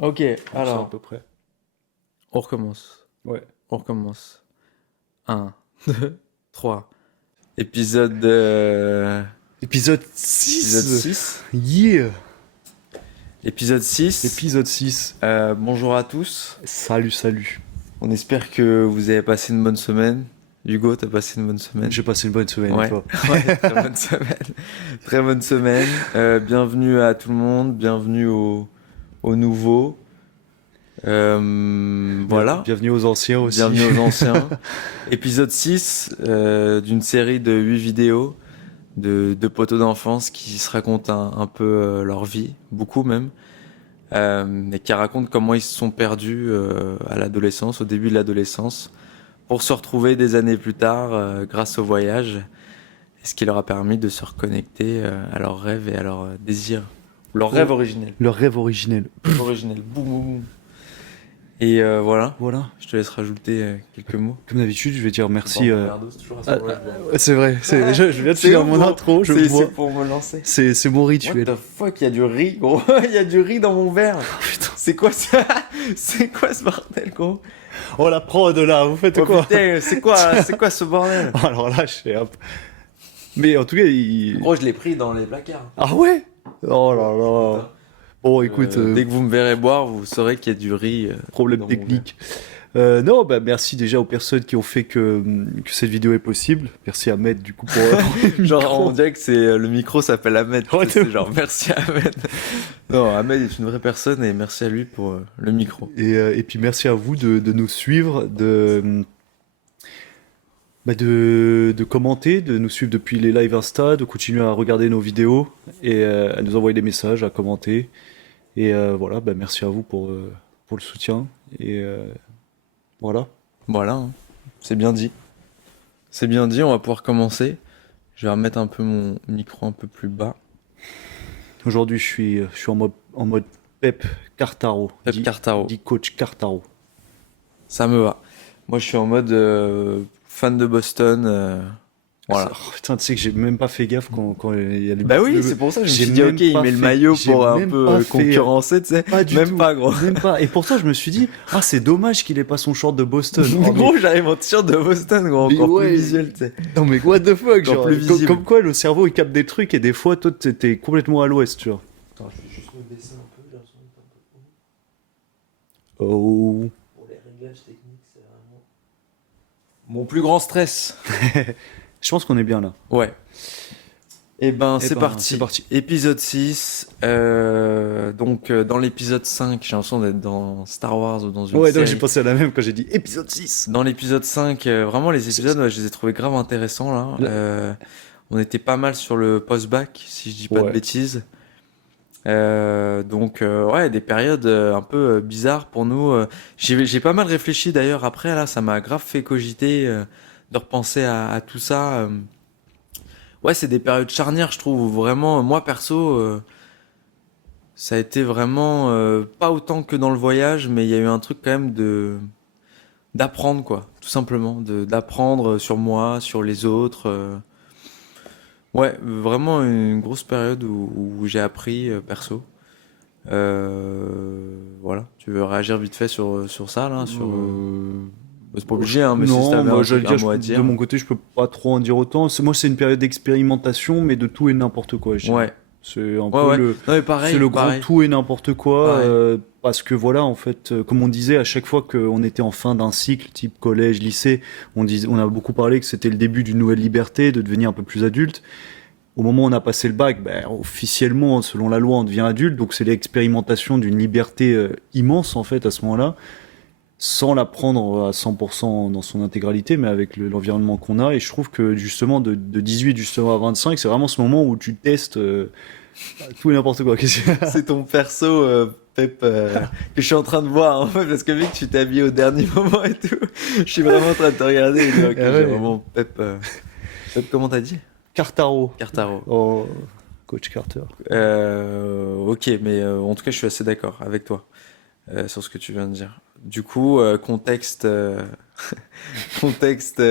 Ok, Ça à alors, peu près. on recommence. Ouais. On recommence. Un, 2, 3. Épisode, Épisode épisode 6. 6. Yeah. Épisode 6. Épisode 6. Bonjour à tous. Salut, salut. On espère que vous avez passé une bonne semaine. Hugo, t'as passé une bonne semaine? J'ai passé une bonne semaine, et Ouais, toi? ouais, très bonne semaine. Très bonne semaine. Bienvenue à tout le monde. Bienvenue aux nouveaux. Voilà. Bienvenue aux anciens aussi. Bienvenue aux anciens. Épisode 6 d'une série de 8 vidéos de potos d'enfance qui se racontent un peu leur vie, beaucoup même, et qui racontent comment ils se sont perdus à l'adolescence, au début de l'adolescence, pour se retrouver des années plus tard grâce au voyage, et ce qui leur a permis de se reconnecter à leurs rêves et à leurs désirs. Leur rêve originel. Leur rêve originel. Originel. Boum, boum, boum. Et voilà, Voilà. je te laisse rajouter quelques mots. Comme d'habitude, je vais dire merci. C'est vrai. Je viens de C'est finir ouf, mon gros. intro. Je C'est bois. pour me lancer. C'est mon What rituel. the fuck, il y a du riz, gros. Il y a du riz dans mon verre. Putain. C'est quoi ça? C'est quoi ce bordel, gros? Oh la prod là, vous faites Oh, quoi? putain, c'est quoi ce bordel? Alors là, je sais. Mais en tout cas, Gros, je l'ai pris dans les placards. Ah ouais? Oh là là. Bon, écoute, Dès que vous me verrez boire, vous saurez qu'il y a du riz. problème dans mon technique. Non, bah merci déjà aux personnes qui ont fait que cette vidéo est possible. Merci à Ahmed du coup pour le Genre, micro. on dirait que c'est le micro s'appelle Ahmed. Ouais, C'est genre, merci Ahmed. Non, Ahmed est une vraie personne et merci à lui pour le micro. Et puis merci à vous de nous suivre, de commenter, de nous suivre depuis les lives Insta, de continuer à regarder nos vidéos et à nous envoyer des messages, à commenter. Et voilà, bah merci à vous pour le soutien. Et voilà. Voilà, hein. C'est bien dit. C'est bien dit, on va pouvoir commencer. Je vais remettre un peu mon micro un peu plus bas. Aujourd'hui, je suis en mode Pep Cartaro. Pep Cartaro. Dit coach Cartaro. Ça me va. Moi, je suis en mode fan de Boston. Voilà. Oh, putain, tu sais que j'ai même pas fait gaffe quand il y a les. Bah oui, c'est pour ça que je me j'ai suis dit, même ok, il pas met le fait- maillot j'ai pour un même peu pas fait- concurrencer, tu sais. Pas du Même tout. pas, gros. Même pas. Et pourtant, je me suis dit, ah, c'est dommage qu'il ait pas son short de Boston. Oh, mais- Gros, j'arrive en t-shirt de Boston, gros, Mais encore ouais. plus visuel, tu sais. Non, mais what the fuck, Encore genre, plus visible. comme quoi le cerveau il capte des trucs et des fois, toi, t'es complètement à l'ouest, tu vois. Attends, je vais juste me baisser un peu, j'ai l'impression d'être un peu Oh. pour les réglages techniques, c'est vraiment mon plus grand stress. Je pense qu'on est bien là. Ouais. Eh ben, Eh c'est ben, parti. c'est parti. Épisode 6. Donc, dans l'épisode 5, j'ai l'impression d'être dans Star Wars ou dans une Ouais, donc série. j'ai pensé à la même quand j'ai dit épisode 6. Dans l'épisode 5, vraiment, les épisodes, ouais, je les ai trouvés grave intéressants, là. On était pas mal sur le post-bac, si je dis pas de Ouais. bêtises. Donc, ouais, des périodes un peu bizarres pour nous. J'ai pas mal réfléchi, d'ailleurs, après, là, ça m'a grave fait cogiter de repenser à tout ça. Ouais, c'est des périodes charnières, je trouve. Vraiment, moi perso, ça a été vraiment pas autant que dans le voyage, mais il y a eu un truc quand même de d'apprendre quoi, tout simplement, d'apprendre sur moi, sur les autres. Ouais, vraiment une grosse période où j'ai appris perso. Voilà, tu veux réagir vite fait sur ça là, sur. C'est pas obligé, hein, mais si non, t'avais moi un j'allais truc, un dire, mot à dire. de mon côté, je peux pas trop en dire autant. Moi, c'est une période d'expérimentation, mais de tout et n'importe quoi. Je dirais. Ouais, C'est un ouais, peu ouais. le. Non mais pareil, C'est le pareil. grand tout et n'importe quoi, Pareil. parce que voilà, en fait, comme on disait, à chaque fois qu'on était en fin d'un cycle, type collège, lycée, on a beaucoup parlé que c'était le début d'une nouvelle liberté, de devenir un peu plus adulte. Au moment où on a passé le bac, ben, officiellement, selon la loi, on devient adulte, donc c'est l'expérimentation d'une liberté immense, en fait, à ce moment-là, sans la prendre à 100% dans son intégralité, mais avec l'environnement qu'on a. Et je trouve que justement, de 18 justement à 25, c'est vraiment ce moment où tu testes tout et n'importe quoi. C'est ton perso, Pep, que je suis en train de voir, en fait, parce que vu que tu t'es habillé au dernier moment et tout, je suis vraiment en train de te regarder et de dire, ok, Ah ouais. j'ai vraiment Pep. Pep, comment t'as dit? Cartaro. Cartaro. Oh, coach Carter. Ok, mais en tout cas, je suis assez d'accord avec toi sur ce que tu viens de dire. Du coup, contexte, contexte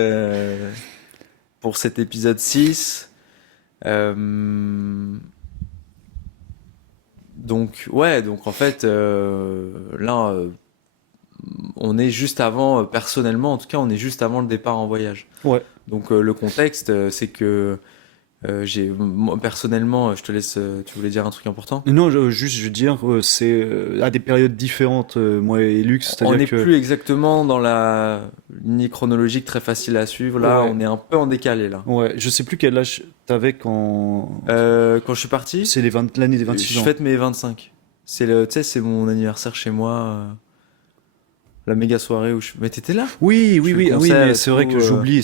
pour cet épisode 6. donc en fait, là, on est juste avant, personnellement, en tout cas, on est juste avant le départ en voyage. Ouais. Donc le contexte, c'est que moi, personnellement, je te laisse, tu voulais dire un truc important? Non, juste, je veux dire, c'est à des périodes différentes, moi et Lux, On c'est-à-dire n'est que, plus exactement dans la lignée chronologique très facile à suivre. Là, ouais, on est un peu en décalé là. ouais, je sais plus quel âge t'avais quand, Quand je suis parti, c'est l'année des 26 je ans. fête mes 25. Tu sais, c'est mon anniversaire chez moi, la méga soirée où je. Mais t'étais là? Oui, Je oui, fais le oui, ah oui, concert mais et c'est vrai tout. que j'oublie,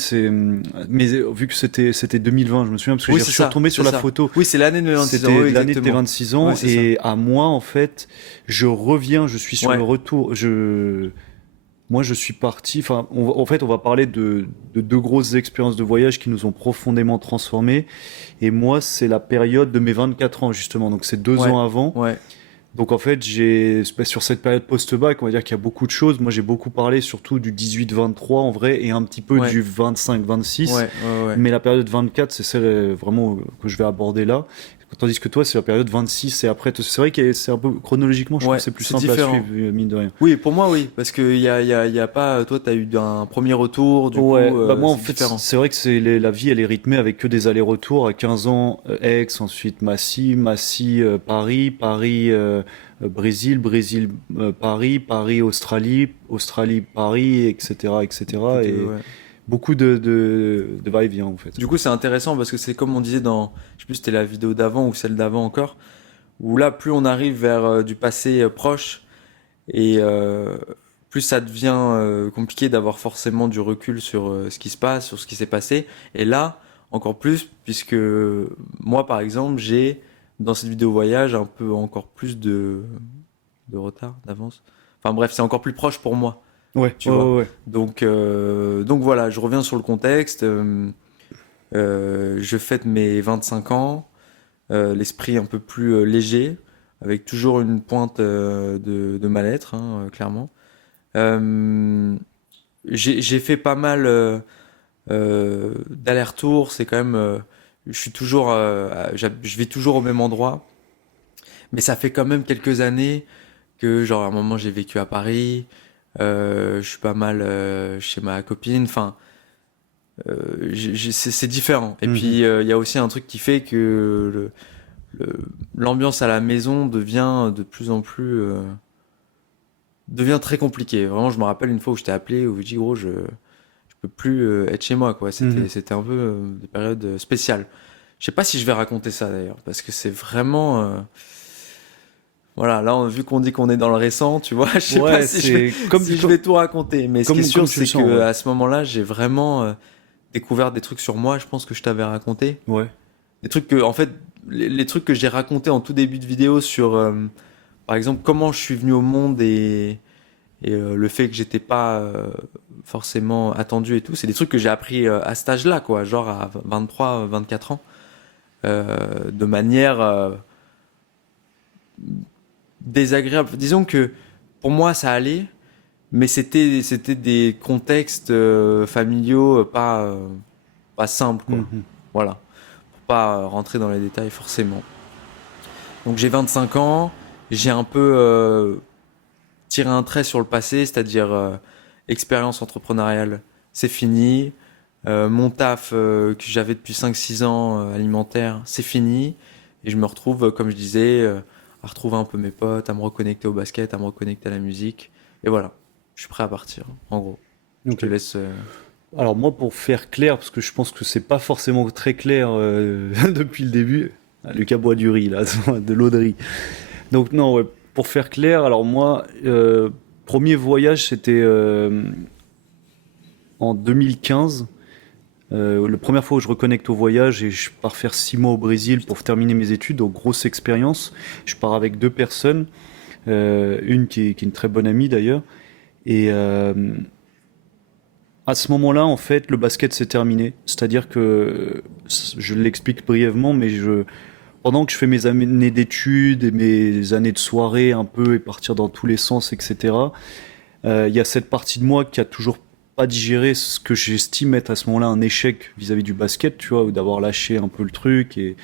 mais vu que c'était 2020, je me souviens parce que Oui, je c'est suis ça, retombé c'est sur la ça. photo. Oui, c'est l'année de mes 26 ans. C'était Oui, l'année de tes exactement. 26 Oui, ans c'est ça. et à moi, en fait, je reviens, je suis sur le Ouais, retour. Moi, je suis parti. Enfin, en fait, on va parler de deux grosses expériences de voyage qui nous ont profondément transformés. Et moi, c'est la période de mes 24 ans, justement. Donc, c'est 2 ans ouais, avant. ouais, Donc, en fait, sur cette période post-bac, on va dire qu'il y a beaucoup de choses. Moi, j'ai beaucoup parlé surtout du 18-23 en vrai et un petit peu ouais, du 25-26. ouais, ouais, ouais. Mais la période 24, c'est celle vraiment que je vais aborder là. Tandis que toi, c'est la période 26 et après. C'est vrai que c'est un peu chronologiquement, je trouve que Ouais, c'est plus c'est simple à suivre, différent. mine de rien. Oui, pour moi, oui, parce que y a pas. Toi, t'as eu un premier retour, du Ouais, coup, bah moi en c'est fait différent. c'est vrai que la vie elle est rythmée avec que des allers-retours à 15 ans Aix, ensuite Massy, Paris, Brésil, Paris, Australie, Paris, etc. Que etc. Et ouais. beaucoup de va-et-vient en fait. Du coup, c'est intéressant parce que c'est comme on disait dans, je sais plus, si c'était la vidéo d'avant ou celle d'avant encore, où là, plus on arrive vers du passé proche et plus ça devient compliqué d'avoir forcément du recul sur ce qui se passe, sur ce qui s'est passé. Et là, encore plus, puisque moi, par exemple, j'ai dans cette vidéo voyage un peu encore plus de retard, d'avance. Enfin bref, c'est encore plus proche pour moi, Ouais, tu ouais, vois. ouais, ouais. Donc voilà, je reviens sur le contexte. Je fête mes 25 ans, l'esprit un peu plus léger, avec toujours une pointe de mal-être, hein, clairement. Euh, j'ai fait pas mal d'allers-retours, c'est quand même. Je suis toujours, je vais toujours au même endroit, mais ça fait quand même quelques années que, genre, à un moment, j'ai vécu à Paris, je suis pas mal chez ma copine, enfin. C'est différent. Et Mhm. puis il y a aussi un truc qui fait que l'ambiance à la maison devient de plus en plus devient très compliquée. Vraiment, je me rappelle une fois où je t'ai appelé où je dis gros, je peux plus être chez moi quoi. Mhm. C'était un peu des périodes spéciales. Je sais pas si je vais raconter ça d'ailleurs parce que c'est vraiment voilà, là vu qu'on dit qu'on est dans le récent, tu vois, je sais pas Ouais, si je vais c'est comme, si je comme, vais tout raconter, mais ce qui est sûr comme tu le c'est sens, que ouais. à ce moment-là, j'ai vraiment découvert des trucs sur moi, je pense que je t'avais raconté. Ouais. Des trucs que, en fait, les trucs que j'ai racontés en tout début de vidéo sur, par exemple, comment je suis venu au monde et le fait que j'étais pas forcément attendu et tout, c'est des trucs que j'ai appris à cet âge-là, quoi, genre à 23, 24 ans, de manière désagréable. Disons que pour moi, ça allait, mais c'était des contextes familiaux pas simples, quoi. Mhm. Voilà. Pour pas rentrer dans les détails forcément. Donc j'ai 25 ans, j'ai un peu tiré un trait sur le passé, c'est-à-dire expérience entrepreneuriale, c'est fini. Mon taf que j'avais depuis 5-6 ans alimentaire, c'est fini. Et je me retrouve, comme je disais, à retrouver un peu mes potes, à me reconnecter au basket, à me reconnecter à la musique. Et voilà, je suis prêt à partir, en gros. Je te Ok. laisse... Alors moi, pour faire clair, parce que je pense que c'est pas forcément très clair depuis le début, ah, Lucas boit du riz là, de l'eau de riz. Donc non, ouais, pour faire clair, alors moi, premier voyage, c'était en 2015. La première fois où je reconnecte au voyage et je pars faire 6 mois au Brésil pour terminer mes études, donc grosse expérience. Je pars avec deux personnes, une qui est une très bonne amie d'ailleurs. Et à ce moment-là, en fait, le basket s'est terminé. C'est-à-dire que, je l'explique brièvement, mais pendant que je fais mes années d'études et mes années de soirée un peu et partir dans tous les sens, etc., il y a cette partie de moi qui a toujours pas digéré ce que j'estime être à ce moment-là un échec vis-à-vis du basket, tu vois, ou d'avoir lâché un peu le truc. Et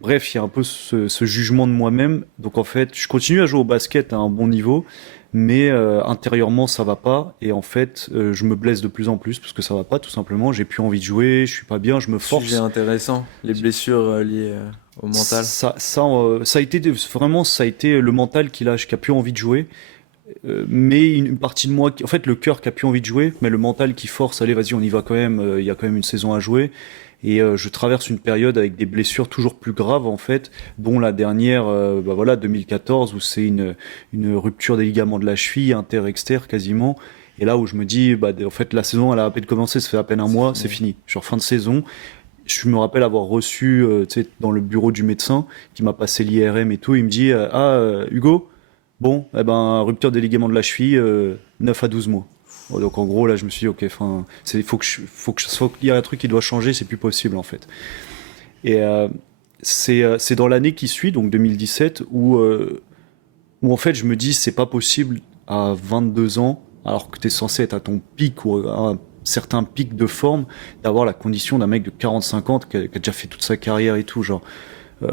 Bref, il y a un peu ce jugement de moi-même. Donc en fait, je continue à jouer au basket à un bon niveau, mais intérieurement ça va pas. Et en fait, je me blesse de plus en plus parce que ça va pas, tout simplement. J'ai plus envie de jouer, je suis pas bien, je me Sujet force. intéressant, les blessures liées au mental. Ça a été vraiment, ça a été le mental qui lâche, qui a plus envie de jouer. Mais une partie de moi, en fait, le cœur qui a plus envie de jouer, mais le mental qui force, allez, vas-y, on y va quand même. Il y a quand même une saison à jouer. Et je traverse une période avec des blessures toujours plus graves en fait, dont la dernière, bah voilà, 2014 où c'est une rupture des ligaments de la cheville, inter-exter quasiment. Et là où je me dis, bah en fait la saison elle a à peine commencé, ça fait à peine un C'est mois, c'est fini. fini. Genre fin de saison. Je me rappelle avoir reçu, tu sais, dans le bureau du médecin qui m'a passé l'IRM et tout, il me dit, Hugo, bon, eh ben rupture des ligaments de la cheville, 9 à 12 mois. Bon, donc en gros là je me suis dit ok, enfin il y a un truc qui doit changer, c'est plus possible en fait. Et c'est dans l'année qui suit, donc 2017, où en fait je me dis c'est pas possible à 22 ans, alors que tu es censé être à ton pic ou à un certain pic de forme, d'avoir la condition d'un mec de 45 ans qui a déjà fait toute sa carrière et tout, genre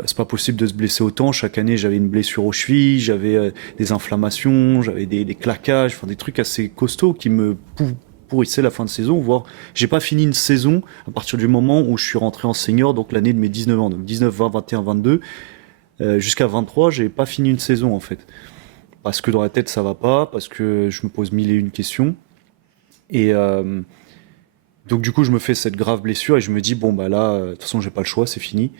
c'est pas possible de se blesser autant. Chaque année, j'avais une blessure aux chevilles, j'avais des inflammations, j'avais des claquages, enfin des trucs assez costauds qui me pourrissaient la fin de saison. Voire, j'ai pas fini une saison à partir du moment où je suis rentré en senior, donc l'année de mes 19 ans, donc 19, 20, 21, 22, jusqu'à 23, j'ai pas fini une saison en fait. Parce que dans la tête ça va pas, parce que je me pose mille et une questions. Et donc du coup, je me fais cette grave blessure et je me dis bon bah là, de toute façon, j'ai pas le choix, c'est fini.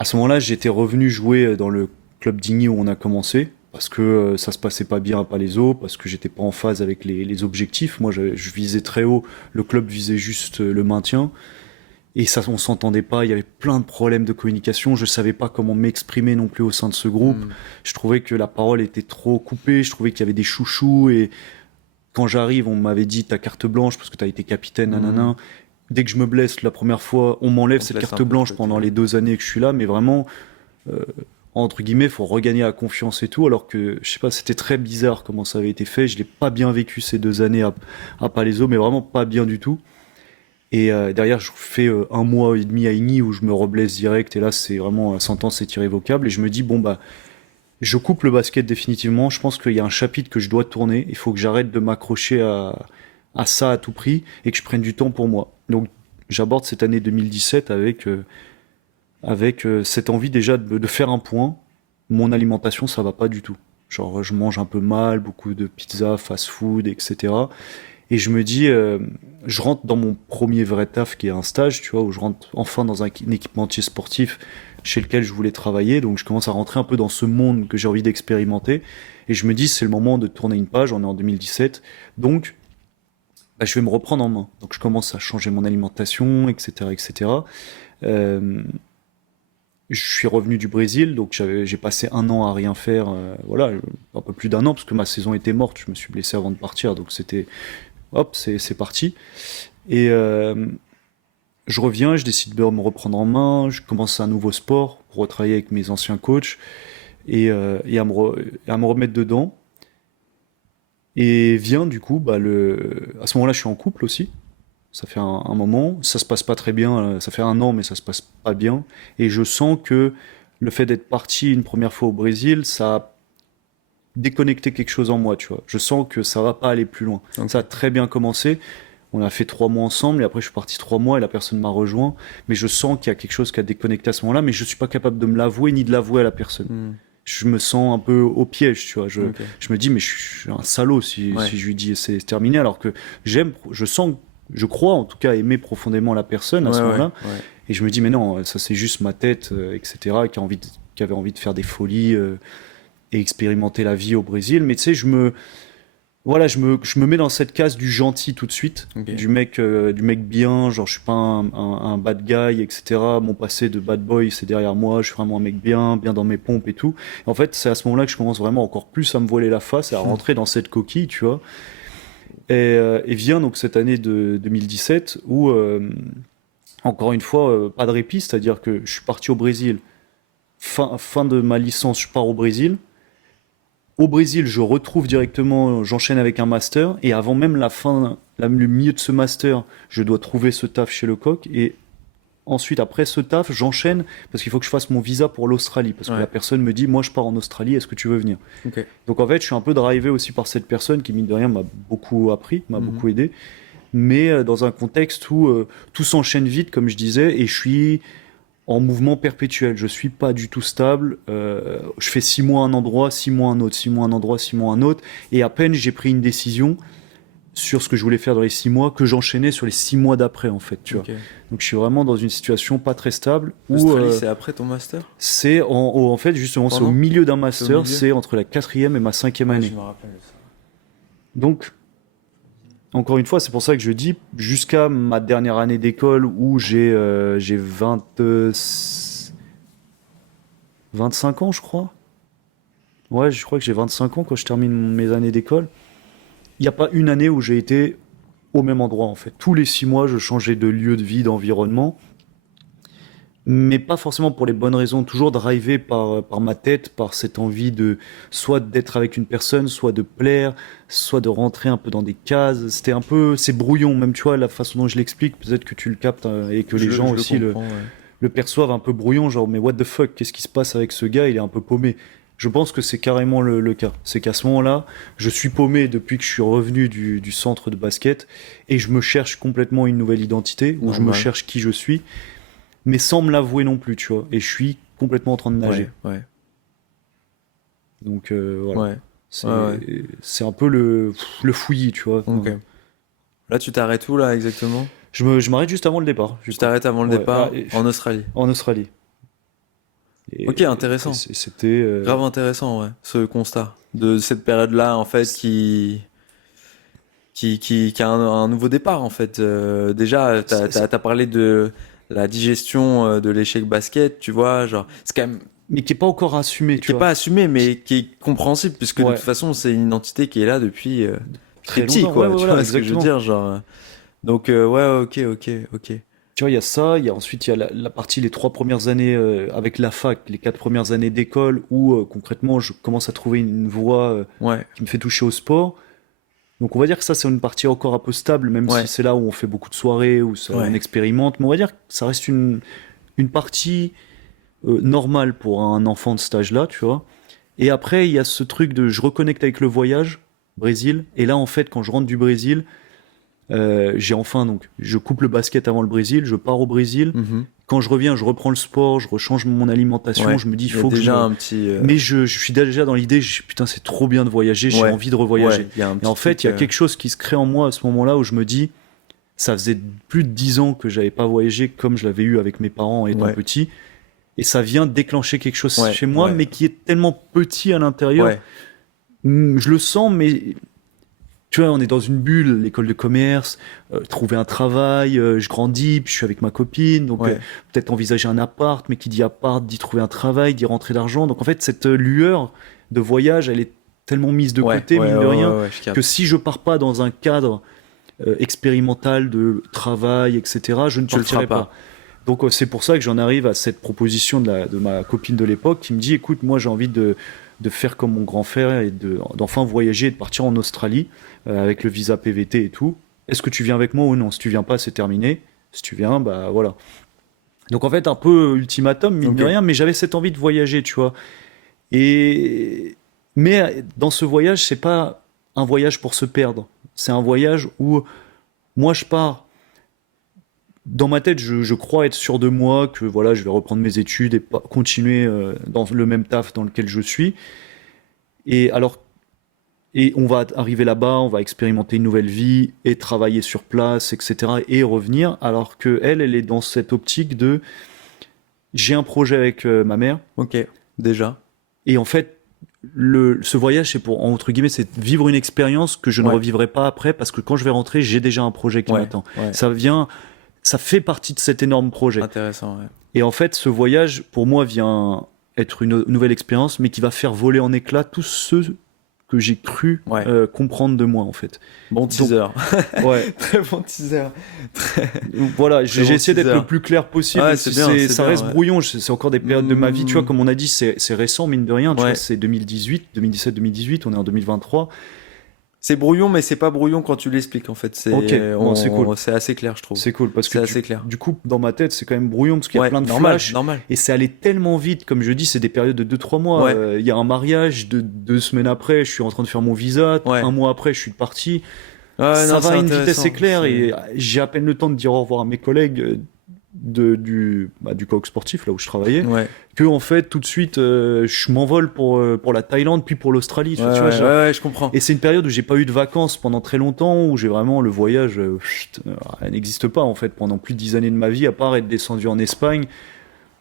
À ce moment-là, j'étais revenu jouer dans le club d'Igny où on a commencé, parce que ça se passait pas bien à Palaiseau, parce que j'étais pas en phase avec les objectifs. Moi, je visais très haut, le club visait juste le maintien, et ça, on s'entendait pas. Il y avait plein de problèmes de communication. Je savais pas comment m'exprimer non plus au sein de ce groupe. Hmm. Je trouvais que la parole était trop coupée. Je trouvais qu'il y avait des chouchous, et quand j'arrive, on m'avait dit ta carte blanche parce que tu as été capitaine, Hmm. nanana. Dès que je me blesse la première fois, on m'enlève On te cette laisse un carte peu de blanche côté. pendant les 2 années que je suis là, mais vraiment, euh, entre guillemets, faut regagner la confiance et tout, alors que, je sais pas, c'était très bizarre comment ça avait été fait. Je l'ai pas bien vécu ces 2 années à Palaiseau, mais vraiment pas bien du tout. Et derrière, je fais un mois et demi à Igny où je me reblesse direct, et là, c'est vraiment, la sentence est irrévocable, et je me dis, bon, bah, je coupe le basket définitivement. Je pense qu'il y a un chapitre que je dois tourner. Il faut que j'arrête de m'accrocher à ça à tout prix et que je prenne du temps pour moi. Donc, j'aborde cette année 2017 avec cette envie déjà de faire un point. Mon alimentation, ça va pas du tout. Genre, je mange un peu mal, beaucoup de pizza, fast-food, etc. Et je me dis, je rentre dans mon premier vrai taf qui est un stage, tu vois, où je rentre enfin dans un équipementier sportif chez lequel je voulais travailler. Donc je commence à rentrer un peu dans ce monde que j'ai envie d'expérimenter. Et je me dis, c'est le moment de tourner une page, on est en 2017. Donc, bah, je vais me reprendre en main. Donc je commence à changer mon alimentation, etc., etc. Euh, je suis revenu du Brésil, donc j'ai passé un an à rien faire, voilà, un peu plus d'un an, parce que ma saison était morte, je me suis blessé avant de partir, donc c'était, hop, c'est parti. Et je reviens, je décide de me reprendre en main, je commence un nouveau sport pour retravailler avec mes anciens coachs et à me remettre dedans. Et vient du coup, bah, à ce moment-là, je suis en couple aussi. Ça fait un moment, ça se passe pas très bien, ça fait un an, mais ça se passe pas bien. Et je sens que le fait d'être parti une première fois au Brésil, ça a déconnecté quelque chose en moi, tu vois. Je sens que ça va pas aller plus loin. Ça a Ok. très bien commencé. On a fait 3 mois ensemble et après je suis parti 3 mois et la personne m'a rejoint. Mais je sens qu'il y a quelque chose qui a déconnecté à ce moment-là, mais je suis pas capable de me l'avouer ni de l'avouer à la personne. Hmm. Je me sens un peu au piège, tu vois. Ok. Je me dis, mais je suis un salaud Ouais. si je lui dis c'est terminé, alors que je sens, je crois en tout cas aimer profondément la personne à Ouais, ce ouais, moment-là. ouais. Et je me dis, mais non, ça c'est juste ma tête, etc., qui avait envie de faire des folies et expérimenter la vie au Brésil. Mais tu sais, voilà, je me mets dans cette case du gentil tout de suite, Ok. du mec bien, genre je suis pas un bad guy, etc. Mon passé de bad boy, c'est derrière moi, je suis vraiment un mec bien, bien dans mes pompes et tout. En fait, c'est à ce moment-là que je commence vraiment encore plus à me voiler la face et à Hmm. rentrer dans cette coquille, tu vois. Et vient donc cette année de 2017 où, encore une fois, pas de répit, c'est-à-dire que je suis parti au Brésil, fin de ma licence, je pars au Brésil. Au Brésil, je retrouve directement, j'enchaîne avec un master, et avant même la fin, le milieu de ce master, je dois trouver ce taf chez Lecoq, et ensuite, après ce taf, j'enchaîne parce qu'il faut que je fasse mon visa pour l'Australie. Parce que Ouais. la personne me dit, moi, je pars en Australie, est-ce que tu veux venir? Ok. Donc, en fait, je suis un peu drivé aussi par cette personne qui, mine de rien, m'a beaucoup appris, m'a Mhm. beaucoup aidé. Mais dans un contexte où tout s'enchaîne vite, comme je disais, et je suis en mouvement perpétuel. Je suis pas du tout stable. Je fais 6 mois un endroit, 6 mois un autre, 6 mois un endroit, 6 mois un autre. Et à peine j'ai pris une décision sur ce que je voulais faire dans les 6 mois que j'enchaînais sur les 6 mois d'après, en fait, tu vois. Ok. Donc je suis vraiment dans une situation pas très stable où L'Australie, c'est après ton master? c'est en fait justement c'est au Pendant? milieu d'un C'est au master, milieu? c'est entre la 4e et ma 5e Ouais, année. je me rappelle de ça. Donc encore une fois, c'est pour ça que je dis jusqu'à ma dernière année d'école où j'ai 25 ans, je crois. Ouais, je crois que j'ai 25 ans quand je termine mes années d'école. Il n'y a pas une année où j'ai été au même endroit, en fait. Tous les 6 mois, je changeais de lieu de vie, d'environnement, mais pas forcément pour les bonnes raisons, toujours drivé par ma tête, par cette envie de soit d'être avec une personne, soit de plaire, soit de rentrer un peu dans des cases. C'était un peu, c'est brouillon, même tu vois, la façon dont je l'explique, peut-être que tu le captes et que les gens Je le aussi comprends, ouais. le perçoivent un peu brouillon, genre mais what the fuck, qu'est-ce qui se passe avec ce gars, il est un peu paumé. Je pense que c'est carrément le cas. C'est qu'à ce moment-là, je suis paumé depuis que je suis revenu du centre de basket et je me cherche complètement une nouvelle identité, où je me Normal. cherche qui je suis, mais sans me l'avouer non plus, tu vois. Et je suis complètement en train de nager. Ouais, ouais, Donc voilà. ouais. C'est Ouais, c'est un peu le fouillis, tu vois. Ok. Là, tu t'arrêtes où, là, exactement? Je m'arrête juste avant le départ. Tu t'arrêtes avant le Ouais, départ en Australie. en Australie. Ok, intéressant. C'était Grave intéressant, ouais, ce constat de cette période-là, en fait, qui a un nouveau départ, en fait. Déjà, t'as parlé de la digestion de l'échec basket, tu vois, genre, c'est quand même, mais qui est pas encore assumé, tu qui est vois. pas assumé, mais qui est compréhensible, puisque de Ouais. toute façon, c'est une identité qui est là depuis Très très petit, longtemps. quoi, Ouais, tu voilà, vois ce que je veux exactement. dire, genre. Donc, ouais, ok. Tu vois, il y a ça, ensuite il y a la partie les 3 premières années avec la fac, les 4 premières années d'école où concrètement je commence à trouver une voie Ouais, qui me fait toucher au sport. Donc on va dire que ça c'est une partie encore un peu stable, même ouais, si c'est là où on fait beaucoup de soirées, où on ouais, expérimente, mais on va dire que ça reste une partie normale pour un enfant de cet âge-là, tu vois. Et après il y a ce truc de je reconnecte avec le voyage, Brésil, et là en fait quand je rentre du Brésil, j'ai enfin donc, je coupe le basket avant le Brésil, je pars au Brésil. mhm. Quand je reviens, je reprends le sport, je rechange mon alimentation, Ouais. je me dis, il Il y a faut que je déjà me... un petit. Mais je suis déjà dans l'idée, putain, c'est trop bien de voyager, j'ai Ouais, envie de revoyager. ouais, il y a un Et en petit fait, truc. il y a quelque chose qui se crée en moi à ce moment-là où je me dis, ça faisait plus de 10 ans que j'avais pas voyagé comme je l'avais eu avec mes parents étant Ouais. petit. Et ça vient déclencher quelque chose Ouais, chez moi, ouais. mais qui est tellement petit à l'intérieur. Ouais, Je le sens, mais tu vois, on est dans une bulle, l'école de commerce, trouver un travail, je grandis, puis je suis avec ma copine, donc ouais, peut-être envisager un appart, mais qui dit appart dit trouver un travail, dit rentrer d'argent. Donc en fait, cette lueur de voyage, elle est tellement mise de ouais, côté, ouais, mine de ouais, rien, ouais, je capte. que si je pars pas dans un cadre expérimental de travail, etc., je ne Tu le partirai feras pas. pas. Donc c'est pour ça que j'en arrive à cette proposition de ma copine de l'époque qui me dit, écoute, moi j'ai envie de faire comme mon grand frère et d'enfin voyager et de partir en Australie avec le visa PVT et tout. Est-ce que tu viens avec moi ou non? Si tu viens pas, c'est terminé. Si tu viens, bah voilà. Donc en fait, un peu ultimatum, mine de Ok. rien, mais j'avais cette envie de voyager, tu vois. Mais dans ce voyage, c'est pas un voyage pour se perdre. C'est un voyage où moi je pars. Dans ma tête, je crois être sûr de moi, que voilà, je vais reprendre mes études et continuer dans le même taf dans lequel je suis. Et alors, et on va arriver là-bas, on va expérimenter une nouvelle vie et travailler sur place, etc. et revenir. Alors que elle est dans cette optique de j'ai un projet avec ma mère Ok, déjà. et en fait ce voyage c'est pour entre guillemets c'est vivre une expérience que je ne Ouais. revivrai pas après parce que quand je vais rentrer j'ai déjà un projet qui Ouais, m'attend. ouais. Ça fait partie de cet énorme projet. Intéressant, ouais. Et en fait, ce voyage, pour moi, vient être une nouvelle expérience, mais qui va faire voler en éclats tous ceux que j'ai cru Ouais. comprendre de moi, en fait. Bon teaser. Ouais. Très bon teaser. Donc, voilà, j'ai bon essayé d'être teaser. le plus clair possible. Ouais, même c'est si bien, c'est ça bien, reste ouais. brouillon. C'est encore des périodes de ma vie. Tu vois, comme on a dit, c'est récent, mine de rien. Tu Ouais. vois, c'est 2018, 2017, 2018. On est en 2023. C'est brouillon, mais c'est pas brouillon quand tu l'expliques en fait. Ok, bon, c'est cool. C'est assez clair, je trouve. C'est cool parce C'est que assez clair. du coup, dans ma tête, c'est quand même brouillon parce qu'il y a Ouais, plein de normal, flashs normal. et c'est allé tellement vite. Comme je dis, c'est des périodes de 2 3 mois. Ouais, Il y a un mariage, 2 semaines après, je suis en train de faire mon visa. ouais. 1 mois après, je suis parti. Ouais, Ça non, va c'est à une vitesse intéressant. éclair et j'ai à peine le temps de dire au revoir à mes collègues du coq sportif, là où je travaillais, Ouais, que en fait, tout de suite, je m'envole pour la Thaïlande, puis pour l'Australie. ouais, Tu vois, ouais, ouais, je comprends. et c'est une période où j'ai pas eu de vacances pendant très longtemps, où j'ai vraiment le voyage, elle n'existe pas en fait pendant plus de 10 années de ma vie, à part être descendu en Espagne.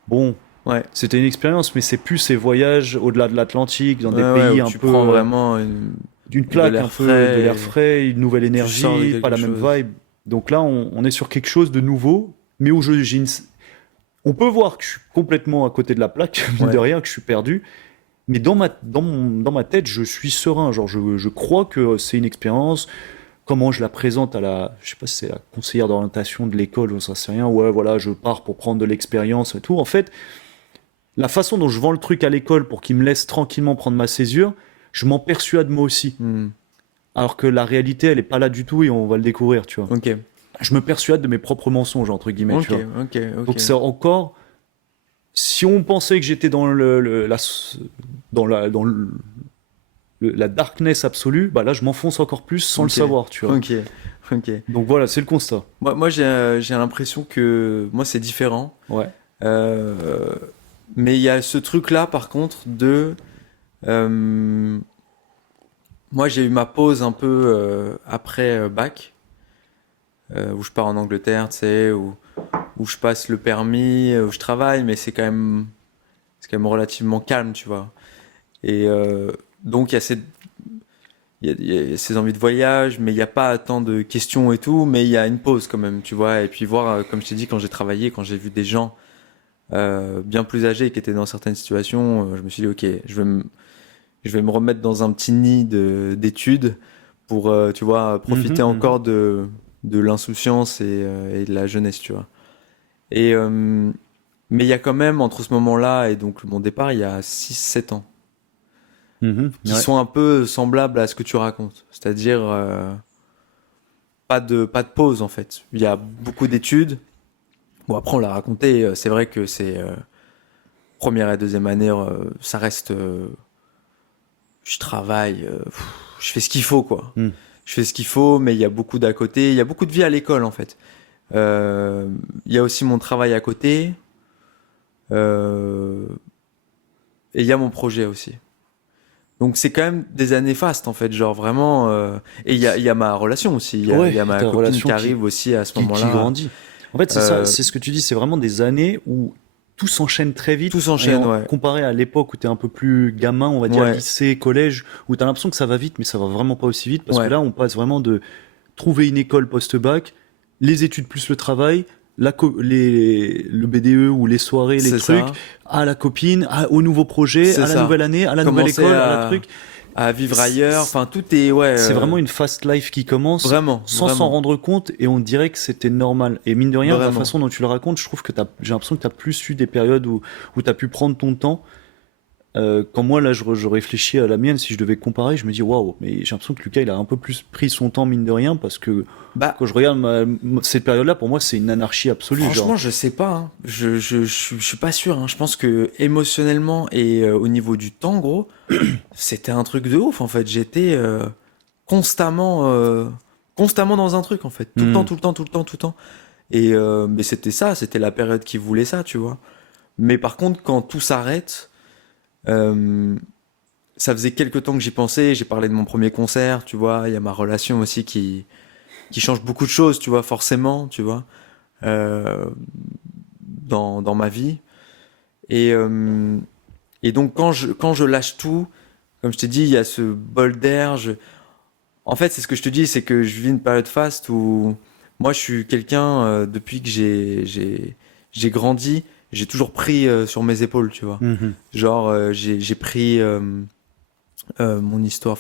Bon, Ouais, c'était une expérience, mais c'est plus ces voyages au-delà de l'Atlantique, dans ouais, des ouais, pays où un tu prends peu vraiment d'une de claque, l'air un peu de l'air frais, frais, une nouvelle tu sors de énergie, pas quelque la même chose. vibe. Donc là, on est sur quelque chose de nouveau, mais où on peut voir que je suis complètement à côté de la plaque, mine de Ouais, rien, que je suis perdu. Mais dans ma tête, je suis serein. Genre, je crois que c'est une expérience. Comment je la présente je sais pas si c'est la conseillère d'orientation de l'école, ou ça c'est rien. Ouais, voilà, je pars pour prendre de l'expérience et tout. En fait, la façon dont je vends le truc à l'école pour qu'ils me laissent tranquillement prendre ma césure, je m'en persuade moi aussi. hmm, Alors que la réalité, elle est pas là du tout et on va le découvrir, tu vois. ok, Je me persuade de mes propres mensonges, entre guillemets, tu ok, vois. ok, ok. Donc c'est encore, si on pensait que j'étais dans la darkness absolue, bah là je m'enfonce encore plus sans le Ok, savoir, tu vois. ok, ok. Donc voilà, c'est le constat. Moi j'ai l'impression que moi c'est différent. Ouais. Euh, mais il y a ce truc-là, par contre, euh, moi j'ai eu ma pause un peu après bac, où je pars en Angleterre, tu sais, où je passe le permis, où je travaille, mais c'est quand même relativement calme, tu vois. Et donc il y a ces envies de voyage, mais il n'y a pas tant de questions et tout, mais il y a une pause quand même, tu vois. Et puis voir, comme je t'ai dit, quand j'ai travaillé, quand j'ai vu des gens bien plus âgés qui étaient dans certaines situations, je me suis dit, ok, je vais me remettre dans un petit nid d'études pour, tu vois, Mhm, profiter mhm. encore de l'insouciance et de la jeunesse, tu vois. Et, mais il y a quand même, entre ce moment-là et donc mon départ, il y a 6 7 ans, Mhm, qui ouais. sont un peu semblables à ce que tu racontes. C'est-à-dire, pas de pause, en fait. Il y a beaucoup d'études. Bon, après, on l'a raconté, c'est vrai que c'est première et deuxième année, ça reste. Je travaille, je fais ce qu'il faut, quoi. Mhm. Je fais ce qu'il faut, mais il y a beaucoup d'à côté. Il y a beaucoup de vie à l'école, en fait. Il y a aussi mon travail à côté. euh, et il y a mon projet aussi. Donc c'est quand même des années fastes, en fait, genre vraiment. Et il y a ma relation aussi. Il Ouais, y a ma ta copine qui relation arrive aussi à ce qui moment-là. grandit. En fait, c'est ça, Euh, c'est ce que tu dis, c'est vraiment des années où tout s'enchaîne très tout vite. Et s'enchaîne, ouais. comparé à l'époque où t'es un peu plus gamin, on va dire Ouais, lycée, collège, où t'as l'impression que ça va vite, mais ça va vraiment pas aussi vite, parce que ouais, là, on passe vraiment de trouver une école post-bac, les études plus le travail, le BDE ou les soirées, les c'est trucs, ça. à la copine, au nouveau projet, C'est à la ça. nouvelle année, à la nouvelle Commencer école, à la truc. à vivre ailleurs. C'est Enfin, tout est, ouais, c'est vraiment une fast life qui commence vraiment, sans s'en vraiment, rendre compte et on dirait que c'était normal. Et mine de rien, la vraiment. façon dont tu le racontes, je trouve que j'ai l'impression que tu as plus eu des périodes où tu as pu prendre ton temps. Quand moi, là, je réfléchis à la mienne, si je devais comparer, je me dis waouh, mais j'ai l'impression que Lucas, il a un peu plus pris son temps, mine de rien, parce que Bah, quand je regarde cette période-là, pour moi, c'est une anarchie absolue. franchement, Genre, je sais pas, hein. Je suis pas sûr, hein. Je pense que émotionnellement et au niveau du temps, gros, c'était un truc de ouf, en fait. J'étais constamment, constamment dans un truc, en fait. Tout le temps, hmm. tout le temps, tout le temps, tout le temps. Et mais c'était ça, c'était la période qui voulait ça, tu vois. Mais par contre, quand tout s'arrête, euh, ça faisait quelques temps que j'y pensais. J'ai parlé de mon premier concert, tu vois. Il y a ma relation aussi qui change beaucoup de choses, tu vois, forcément, tu vois, euh, dans ma vie. Et, euh, et donc, quand je lâche tout, comme je t'ai dit, il y a ce bol d'air. En fait, c'est ce que je te dis, c'est que je vis une période faste où moi, je suis quelqu'un, depuis que j'ai grandi, j'ai toujours pris sur mes épaules, tu vois. Mhm. Genre, j'ai pris mon histoire,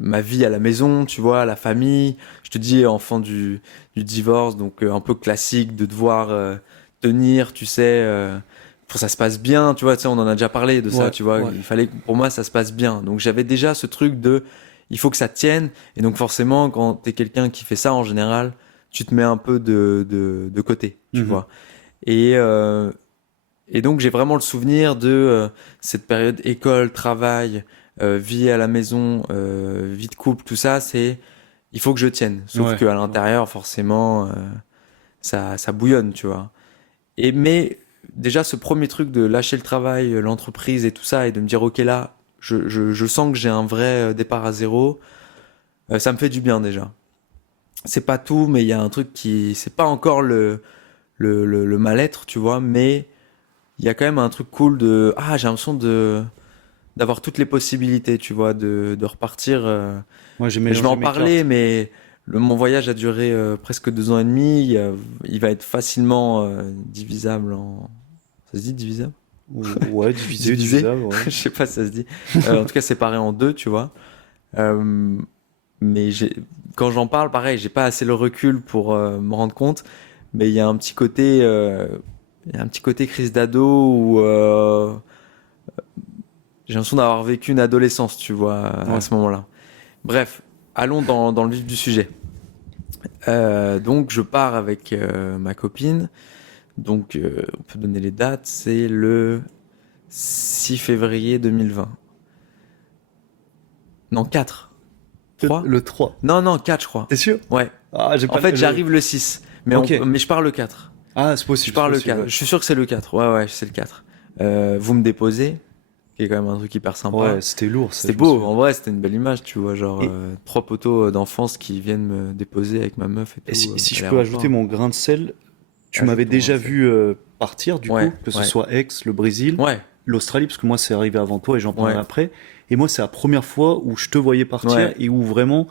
ma vie à la maison, tu vois, la famille. Je te dis, enfant du divorce, donc un peu classique de devoir tenir, tu sais, pour que ça se passe bien, tu vois, tu sais, on en a déjà parlé de ça, Ouais, tu vois. ouais. Il fallait que pour moi ça se passe bien. Donc j'avais déjà ce truc de, il faut que ça tienne. Et donc forcément, quand t'es quelqu'un qui fait ça en général, tu te mets un peu de côté, tu vois. Et, euh, et donc j'ai vraiment le souvenir de cette période école, travail, vie à la maison, vie de couple, tout ça, il faut que je tienne. Sauf qu'à l'intérieur, forcément, ça bouillonne, tu vois. Mais déjà, ce premier truc de lâcher le travail, l'entreprise et tout ça, et de me dire, ok, là, je sens que j'ai un vrai départ à zéro, ça me fait du bien déjà. C'est pas tout, mais il y a un truc c'est pas encore le mal-être, tu vois, mais il y a quand même un truc cool j'ai l'impression d'avoir toutes les possibilités, tu vois, de repartir. Moi, j'ai Je vais mélangé en mes parler, cartes. mais mon voyage a duré presque 2 ans et demi. Il va être facilement divisable en. Ça se dit divisable? Ouais, divisé, Divisé? divisable, ouais. Je sais pas si ça se dit. En tout cas, séparé en deux, tu vois. Euh, mais quand j'en parle, pareil, j'ai pas assez le recul pour me rendre compte. Mais il y a un petit côté crise d'ado où j'ai l'impression d'avoir vécu une adolescence, tu vois, à Ouais. ce moment-là. Bref, allons dans le vif du sujet. Donc, je pars avec ma copine. Donc, on peut donner les dates. C'est le 6 février 2020. Non, 4. 3. Le 3. Non, non, 4, je crois. T'es sûr? Ouais. Ah, j'ai En pas fait, j'arrive le 6. Ok. Mais je pars le 4. Ah, c'est Je possible, c'est pars le possible, 4. ouais. Je suis sûr que c'est le 4. Ouais, ouais, c'est le 4. Vous me déposez, qui est quand même un truc hyper sympa. Ouais, c'était lourd, ça, C'était je me beau, souviens. en vrai, c'était une belle image, tu vois, genre Et, 3 poteaux d'enfance qui viennent me déposer avec ma meuf et et tout si, si à je peux ajouter l'aéroport. mon grain de sel, tu Ajoute m'avais ton déjà rincé. vu partir, du Ouais, coup, que ce ouais, soit Aix, le Brésil, ouais, l'Australie, parce que moi, c'est arrivé avant toi et j'en parlerai ouais, après. Et moi, c'est la première fois où je te voyais partir ouais, et où vraiment,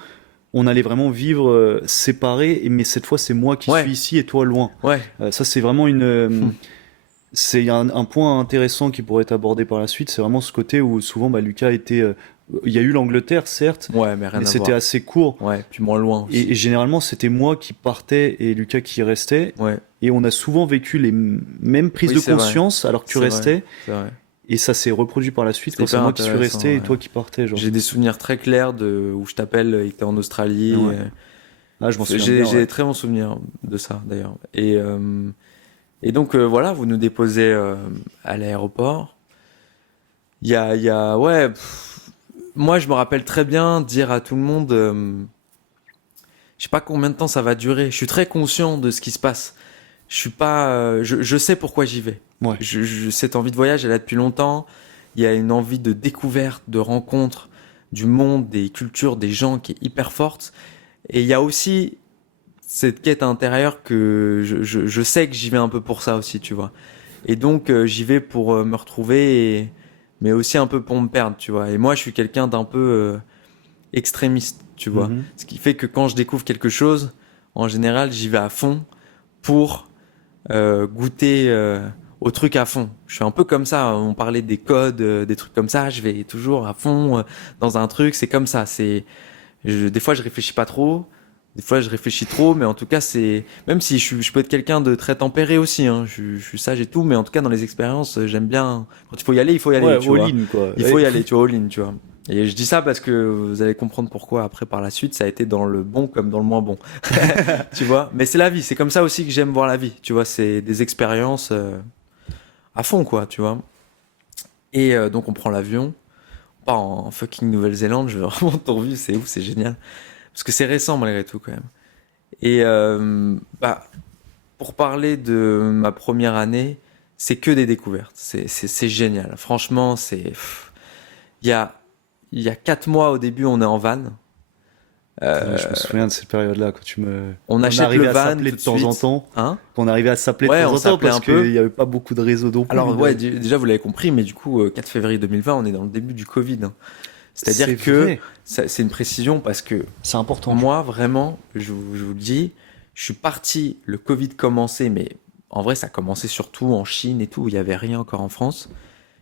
on allait vraiment vivre séparés, mais cette fois, c'est moi qui suis ouais, ici et toi loin. ouais. Ça, c'est vraiment c'est un point intéressant qui pourrait être abordé par la suite. C'est vraiment ce côté où souvent, bah, Lucas était. Il y a eu l'Angleterre, certes, Ouais, mais rien mais à c'était voir. assez court. Ouais, puis moins loin Et aussi. généralement, c'était moi qui partais et Lucas qui restait. Ouais, Et on a souvent vécu les mêmes prises oui, de c'est vrai, conscience alors que tu c'est vrai, restais. c'est vrai. Et ça s'est reproduit par la suite C'était quand c'est hyper moi qui suis intéressant, resté et ouais. toi qui partais. Genre, je J'ai me des souviens. souvenirs très clairs où je t'appelle et que t'es en Australie. Ouais. Ah, je m'en souviens J'ai bien, j'ai ouais. des très bons souvenirs de ça, d'ailleurs. Et donc, voilà, vous nous déposez à l'aéroport. Ouais, moi, je me rappelle très bien dire à tout le monde, je sais pas combien de temps ça va durer. Je suis très conscient de ce qui se passe. Je suis pas, je sais pourquoi j'y vais. Ouais. Cette envie de voyage, elle a depuis longtemps. Il y a une envie de découverte, de rencontre du monde, des cultures, des gens qui est hyper forte. Et il y a aussi cette quête intérieure que je sais que j'y vais un peu pour ça aussi, tu vois. Et donc, j'y vais pour me retrouver, mais aussi un peu pour me perdre, tu vois. Et moi, je suis quelqu'un d'un peu extrémiste, tu vois. Mhm. Ce qui fait que quand je découvre quelque chose, en général, j'y vais à fond pour goûter au truc à fond. Je suis un peu comme ça. On parlait des codes, des trucs comme ça. Je vais toujours à fond dans un truc. C'est comme ça. Des fois, je réfléchis pas trop. Des fois, je réfléchis trop, mais en tout cas, même si je peux être quelqu'un de très tempéré aussi, hein, je suis sage et tout, mais en tout cas, dans les expériences, j'aime bien. Quand il faut y aller, Ouais, tu vois. all-in, quoi. Il faut y aller, tu vois, all-in, tu vois. Et je dis ça parce que vous allez comprendre pourquoi après par la suite, ça a été dans le bon comme dans le moins bon. Tu vois. Mais c'est la vie, c'est comme ça aussi que j'aime voir la vie, tu vois. C'est des expériences à fond, quoi, tu vois. Et donc, on prend l'avion, on part en fucking Nouvelle-Zélande, je vais vraiment ton vu, c'est ouf, c'est génial. Parce que c'est récent malgré tout, quand même. Et pour parler de ma première année, c'est que des découvertes. C'est génial. Franchement, il y a, il y a 4 mois au début, on est en van. Ouais, je me souviens de cette période-là quand On on achète le arrivait à van s'appeler tout de de temps en suite. temps, Hein? qu'on arrivait à s'appeler de Ouais, temps on en temps s'appelait parce un peu. qu'il n'y avait pas beaucoup de réseaux non plus, Alors mine de ouais, rien. déjà vous l'avez compris, mais du coup, 4 février 2020, on est dans le début du Covid, hein. C'est C'est-à-dire que vrai, c'est une précision parce que c'est important. moi, vraiment, je vous le dis, je suis parti, le Covid commençait, mais en vrai, ça commençait surtout en Chine et tout, où il n'y avait rien encore en France.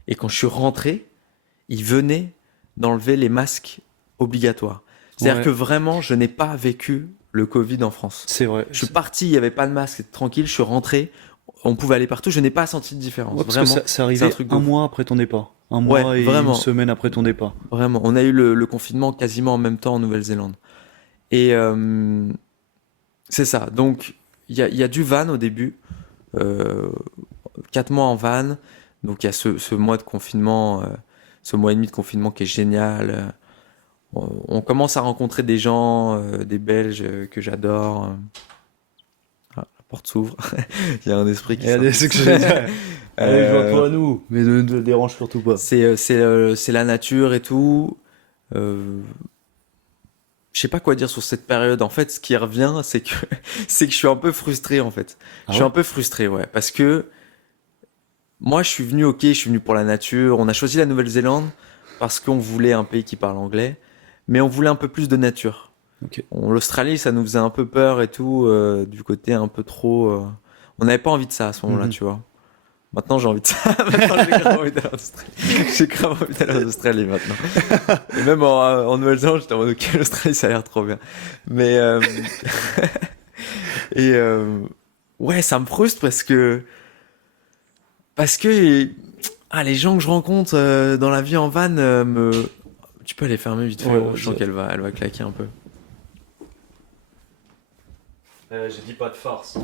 Et quand je suis rentré, ils venaient d'enlever les masques obligatoires. C'est-à-dire que Ouais, vraiment, je n'ai pas vécu le Covid en France. c'est vrai. Je suis parti, il n'y avait pas de masque, c'était tranquille, je suis rentré, On pouvait aller partout, je n'ai pas senti de différence. Ouais, parce que Vraiment, c'est c'est un arrivé truc de un ouf. mois après ton départ. Un Ouais, mois et une vraiment, semaine après ton départ. vraiment. On a eu le confinement quasiment en même temps en Nouvelle-Zélande. Et c'est ça. Donc, il y a du van au début. Euh, 4 mois en van. Donc, il y a ce mois de confinement, ce mois et demi de confinement qui est génial. On commence à rencontrer des gens, des Belges que j'adore. Ah, la porte s'ouvre. Il y a un esprit qui Et allez, c'est s'invite. ce que j'allais dire. Allez, Euh, joins-toi à nous. Mais ne te dérange surtout pas. c'est la nature et tout. Euh, je sais pas quoi dire sur cette période. En fait, ce qui revient, c'est que c'est que je suis un peu frustré en fait. Je Ah suis ouais? un peu frustré, ouais, parce que moi, je suis venu, ok, je suis venu pour la nature. On a choisi la Nouvelle-Zélande parce qu'on voulait un pays qui parle anglais, mais on voulait un peu plus de nature. Ok. L'Australie, ça nous faisait un peu peur et tout, du côté un peu trop. On n'avait pas envie de ça à ce moment-là, Mhm. tu vois. Maintenant, j'ai envie de ça. Maintenant, j'ai grave envie d'aller en Australie. J'ai grave envie d'aller en Australie maintenant. Et même en Nouvelle-Zélande, j'étais en mode, ok, l'Australie, ça a l'air trop bien. Mais, et, ouais, ça me frustre parce que, les gens que je rencontre dans la vie en van tu peux aller fermer vite fait, Ouais, gros. Je vas-y. sens qu'elle va claquer un peu. J'ai dit pas de farce.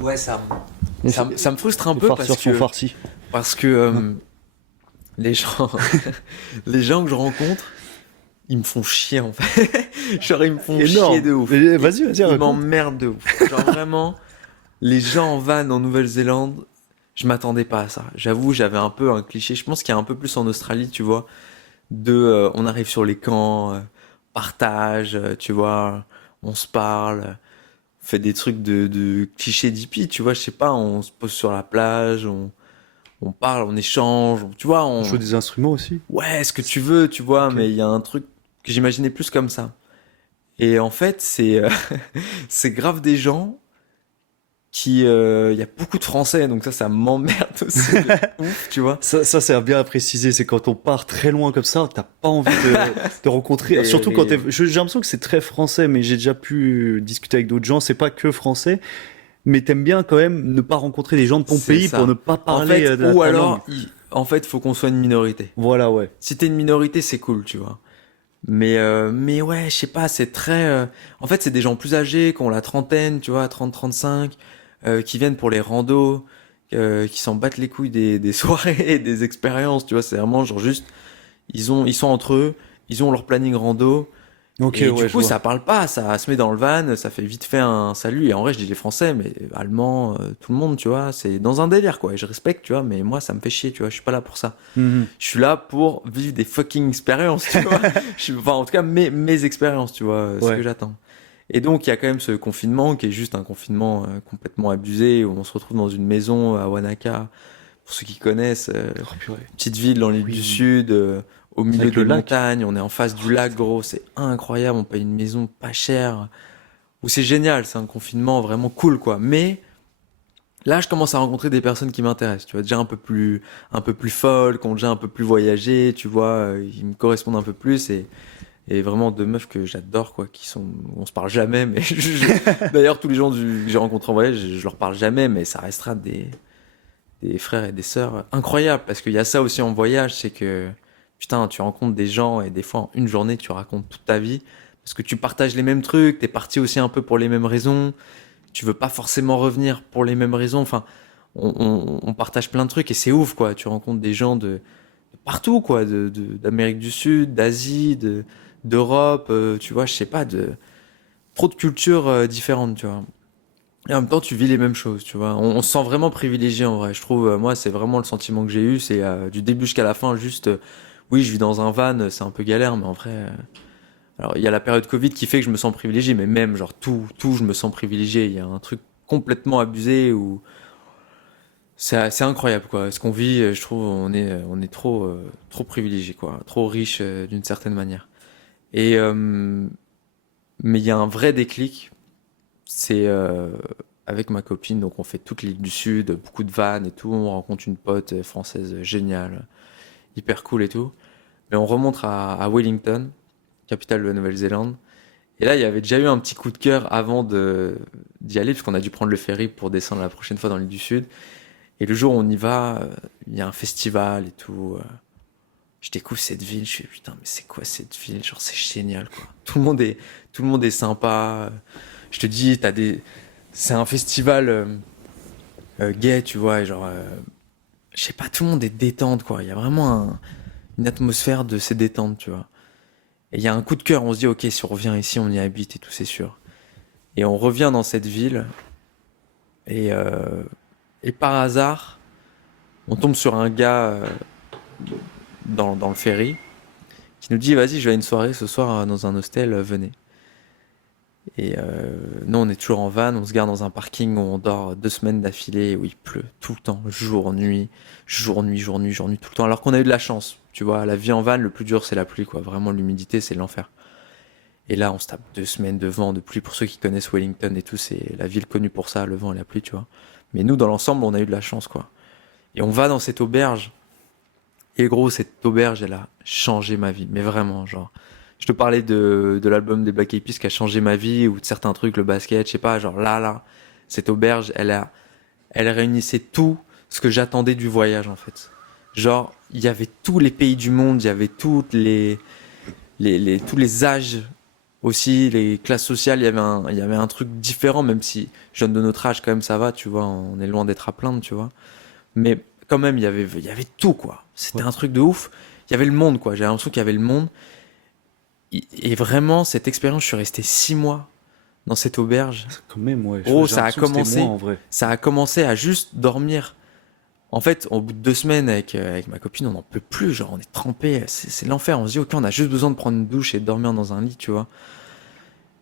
Ouais, ça me frustre un Les peu farceurs sont farcis. parce que les gens, les gens que je rencontre, ils me font chier en fait. Genre, ils me font chier Énorme. de ouf. Vas-y, Ils raconte. m'emmerdent de ouf. Genre, vraiment, les gens en van en Nouvelle-Zélande, je m'attendais pas à ça. J'avoue, j'avais un peu un cliché. Je pense qu'il y a un peu plus en Australie, tu vois, on arrive sur les camps, partage, tu vois, on se parle, on fait des trucs de clichés d'hippie, tu vois, je sais pas, on se pose sur la plage, on parle, on échange, tu vois, On joue des instruments aussi. ouais, ce que tu veux, tu vois, Ok. mais il y a un truc que j'imaginais plus comme ça. Et en fait, c'est grave des gens il y a beaucoup de Français, donc ça m'emmerde aussi de ouf, tu vois. Ça c'est bien à préciser. C'est quand on part très loin comme ça, t'as pas envie de rencontrer. Surtout quand Mais j'ai l'impression que c'est très français, mais j'ai déjà pu discuter avec d'autres gens. C'est pas que français, mais t'aimes bien quand même ne pas rencontrer des gens de ton c'est pays pour ça. ne pas En parler fait, de ou ta langue. alors, en fait, faut qu'on soit une minorité. Voilà, ouais. Si t'es une minorité, c'est cool, tu vois. Mais ouais, je sais pas, c'est très. En fait, c'est des gens plus âgés, qui ont la trentaine, tu vois, 30-35, qui viennent pour les randos, qui s'en battent les couilles des soirées et des expériences, tu vois. C'est vraiment genre juste, ils sont entre eux, ils ont leur planning rando, Ok, et du ouais, je coup, vois. ça parle pas, ça se met dans le van, ça fait vite fait un salut. Et en vrai, je dis les Français, mais Allemands, tout le monde, tu vois, c'est dans un délire, quoi. Et je respecte, tu vois, mais moi, ça me fait chier, tu vois, je suis pas là pour ça. Mhm. Je suis là pour vivre des fucking expériences, tu vois. Enfin, en tout cas, mes expériences, tu vois, ce que Ouais. j'attends. Et donc, il y a quand même ce confinement qui est juste un confinement complètement abusé, où on se retrouve dans une maison à Wanaka, pour ceux qui connaissent, Oh, purée. petite ville dans l'île du Oui. Sud, au milieu Avec le des lac. montagnes, on est en face du lac, gros, c'est incroyable, on paye une maison pas chère, où c'est génial, c'est un confinement vraiment cool, quoi. Mais là, je commence à rencontrer des personnes qui m'intéressent, tu vois, déjà un peu plus folles, qui ont déjà un peu plus voyagé, tu vois, ils me correspondent un peu plus et vraiment deux meufs que j'adore, quoi, qui sont, on se parle jamais, mais d'ailleurs, tous les gens que j'ai rencontrés en voyage, je leur parle jamais, mais ça restera des frères et des sœurs incroyables, parce qu'il y a ça aussi en voyage, c'est que, putain, tu rencontres des gens et des fois, en une journée, tu racontes toute ta vie, parce que tu partages les mêmes trucs, t'es parti aussi un peu pour les mêmes raisons, tu veux pas forcément revenir pour les mêmes raisons. Enfin, on partage plein de trucs et c'est ouf, quoi. Tu rencontres des gens de partout, quoi, d'Amérique du Sud, d'Asie, d'Europe, tu vois, je sais pas, de trop de cultures différentes, tu vois. Et en même temps, tu vis les mêmes choses, tu vois. On se sent vraiment privilégié en vrai. Je trouve, moi, c'est vraiment le sentiment que j'ai eu. C'est du début jusqu'à la fin, juste, oui, je vis dans un van, c'est un peu galère, mais en vrai, alors, il y a la période Covid qui fait que je me sens privilégié, mais même, genre, je me sens privilégié. Il y a un truc complètement abusé où c'est incroyable, quoi. Ce qu'on vit, je trouve, on est trop privilégié, quoi. Trop riche, d'une certaine manière. Et, mais il y a un vrai déclic. C'est avec ma copine, donc on fait toute l'île du Sud, beaucoup de vannes et tout. On rencontre une pote française géniale, hyper cool et tout. Mais on remonte à Wellington, capitale de la Nouvelle-Zélande. Et là, il y avait déjà eu un petit coup de cœur avant d'y aller, parce qu'on a dû prendre le ferry pour descendre la prochaine fois dans l'île du Sud. Et le jour où on y va, il y a un festival et tout. Je découvre cette ville, je fais putain, mais c'est quoi cette ville? Genre, c'est génial, quoi. Tout le monde est sympa. Je te dis, c'est un festival gay, tu vois, et genre, je sais pas, tout le monde est détente, quoi. Il y a vraiment une atmosphère de ces détentes, tu vois. Et il y a un coup de cœur, on se dit, ok, si on revient ici, on y habite et tout, c'est sûr. Et on revient dans cette ville, et, euh, et par hasard, on tombe sur un gars dans le ferry qui nous dit, vas-y, je vais à une soirée ce soir dans un hostel, venez. Et nous, on est toujours en van, on se garde dans un parking où on dort 2 semaines d'affilée, où il pleut tout le temps, jour, nuit, jour, nuit, jour, nuit, jour, nuit, tout le temps. Alors qu'on a eu de la chance, tu vois, la vie en van, le plus dur, c'est la pluie, quoi. Vraiment, l'humidité, c'est l'enfer. Et là, on se tape 2 semaines de vent, de pluie. Pour ceux qui connaissent Wellington et tout, c'est la ville connue pour ça, le vent et la pluie, tu vois. Mais nous, dans l'ensemble, on a eu de la chance, quoi. Et on va dans cette auberge. Et gros, cette auberge, elle a changé ma vie. Mais vraiment, genre. Je te parlais de l'album des Black Eyed Peas qui a changé ma vie, ou de certains trucs, le basket, je sais pas, genre là, cette auberge, elle réunissait tout ce que j'attendais du voyage, en fait. Genre, il y avait tous les pays du monde, il y avait tous les âges aussi, les classes sociales, il y avait un truc différent, même si jeune de notre âge, quand même, ça va, tu vois, on est loin d'être à plaindre, tu vois. Mais quand même, il y avait tout, quoi. C'était Ouais. un truc de ouf. Il y avait le monde, quoi. J'ai l'impression qu'il y avait le monde. Et vraiment, cette expérience, je suis resté 6 mois dans cette auberge. Quand même, ouais. Oh, J'ai l'impression que c'était moins en vrai. ça a commencé à juste dormir. En fait, au bout de 2 semaines avec ma copine, on n'en peut plus. Genre, on est trempé, c'est l'enfer. On se dit, ok, on a juste besoin de prendre une douche et de dormir dans un lit, tu vois.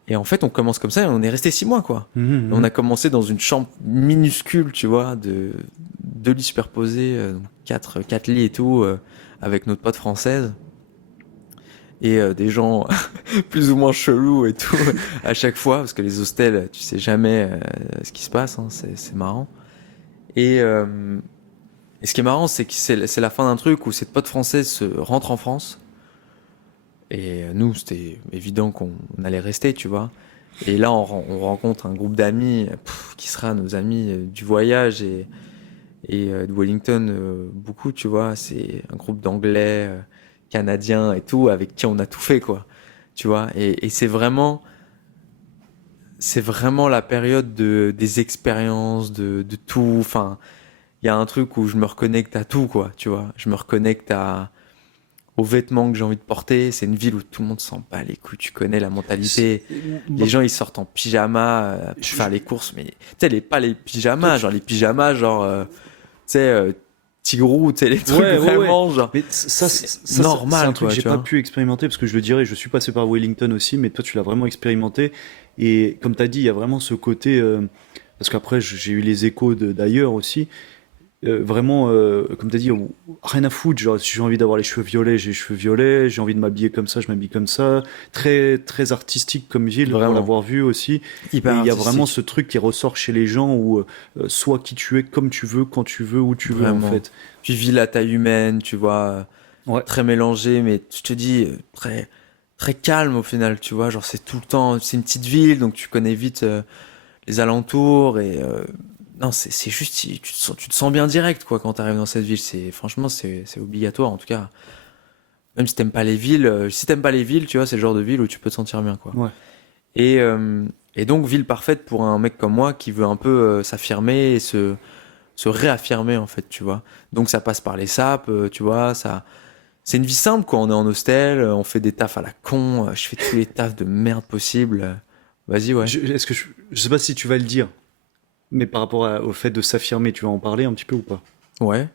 Et en fait, on commence comme ça et on est resté 6 mois, quoi. Mhm, Et on mhm. a commencé dans une chambre minuscule, tu vois, de 2 lits superposés, donc quatre lits et tout, avec notre pote française. Et des gens plus ou moins chelous et tout à chaque fois, parce que les hostels, tu sais jamais ce qui se passe, hein, c'est marrant. Et, euh, et ce qui est marrant, c'est que c'est la fin d'un truc où cette pote française rentre en France. Et nous, c'était évident qu'on allait rester, tu vois. Et là, on rencontre un groupe d'amis qui sera nos amis du voyage et de Wellington, beaucoup, tu vois. C'est un groupe d'anglais, canadiens et tout, avec qui on a tout fait, quoi. Tu vois. Et c'est vraiment la période des expériences, de tout. Enfin, il y a un truc où je me reconnecte à tout, quoi. Tu vois. Je me reconnecte aux vêtements que j'ai envie de porter. C'est une ville où tout le monde s'en bat les couilles. Tu connais la C'est- mentalité. Bah, Les gens, ils sortent en pyjama pour je- faire les courses. Mais tu sais, pas les toi, pyjamas, genre les pyjamas, genre, tu sais, Tigrou, tu sais, les trucs Ouais, ouais, ouais. vraiment, genre, Mais ça, c'est c'est un normal, truc que quoi, j'ai tu pas vois. pu expérimenter parce que je le dirais, je suis passé par Wellington aussi, mais toi, tu l'as vraiment expérimenté. Et comme tu as dit, il y a vraiment ce côté, parce qu'après, j'ai eu les échos d'ailleurs aussi. Vraiment, comme tu as dit, rien à foutre. Genre, si j'ai envie d'avoir les cheveux violets, j'ai les cheveux violets. J'ai envie de m'habiller comme ça, je m'habille comme ça. Très, très artistique comme ville pour Vraiment. l'avoir vu aussi. Hyper Et il y a vraiment ce artistique. truc qui ressort chez les gens où sois qui tu es, comme tu veux, quand tu veux, où tu veux en Vraiment. fait. Puis ville à taille humaine, tu vois, Ouais. très mélangé, mais je te dis, très calme au final, tu vois. Genre, c'est tout le temps, c'est une petite ville, donc tu connais vite les alentours et non, c'est juste, tu te sens bien direct, quoi, quand t'arrives dans cette ville. Franchement, c'est obligatoire, en tout cas. Même si t'aimes pas les villes, si t'aimes pas les villes, tu vois, c'est le genre de ville où tu peux te sentir bien, quoi. Ouais. Et, euh, et donc, ville parfaite pour un mec comme moi qui veut un peu s'affirmer et se réaffirmer, en fait, tu vois. Donc, ça passe par les sapes, tu vois, c'est une vie simple, quoi. On est en hostel, on fait des tafs à la con, je fais tous les tafs de merde possible. Vas-y, ouais. Est-ce que je sais pas si tu vas le dire, mais par rapport au fait de s'affirmer, tu vas en parler un petit peu ou pas? Ouais.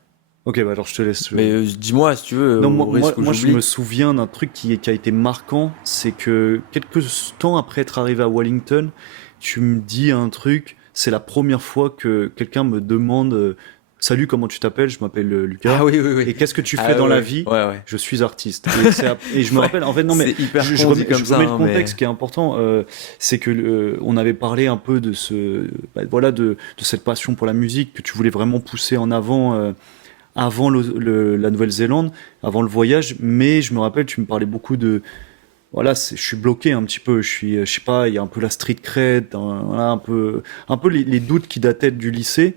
Ok, bah alors je te laisse. Mais dis-moi, si tu veux, Non, au risque où moi, je me j'oublie. souviens d'un truc qui a été marquant, c'est que quelques temps après être arrivé à Wellington, tu me dis un truc, c'est la première fois que quelqu'un me demande Salut, comment tu t'appelles? Je m'appelle Lucas. Ah oui, oui, Et oui. qu'est-ce que tu fais Ah dans la ouais, vie? ouais, ouais. Je suis artiste. Et je me Ouais. rappelle, en fait, non, mais C'est hyper je con dit comme je ça, remets le hein, contexte mais qui est important. C'est que on avait parlé un peu de voilà, de cette passion pour la musique que tu voulais vraiment pousser en avant. Avant la Nouvelle-Zélande, avant le voyage, mais je me rappelle, tu me parlais beaucoup voilà, je suis bloqué un petit peu. Je sais pas, il y a un peu la street cred, voilà, un peu les doutes qui dataient du lycée.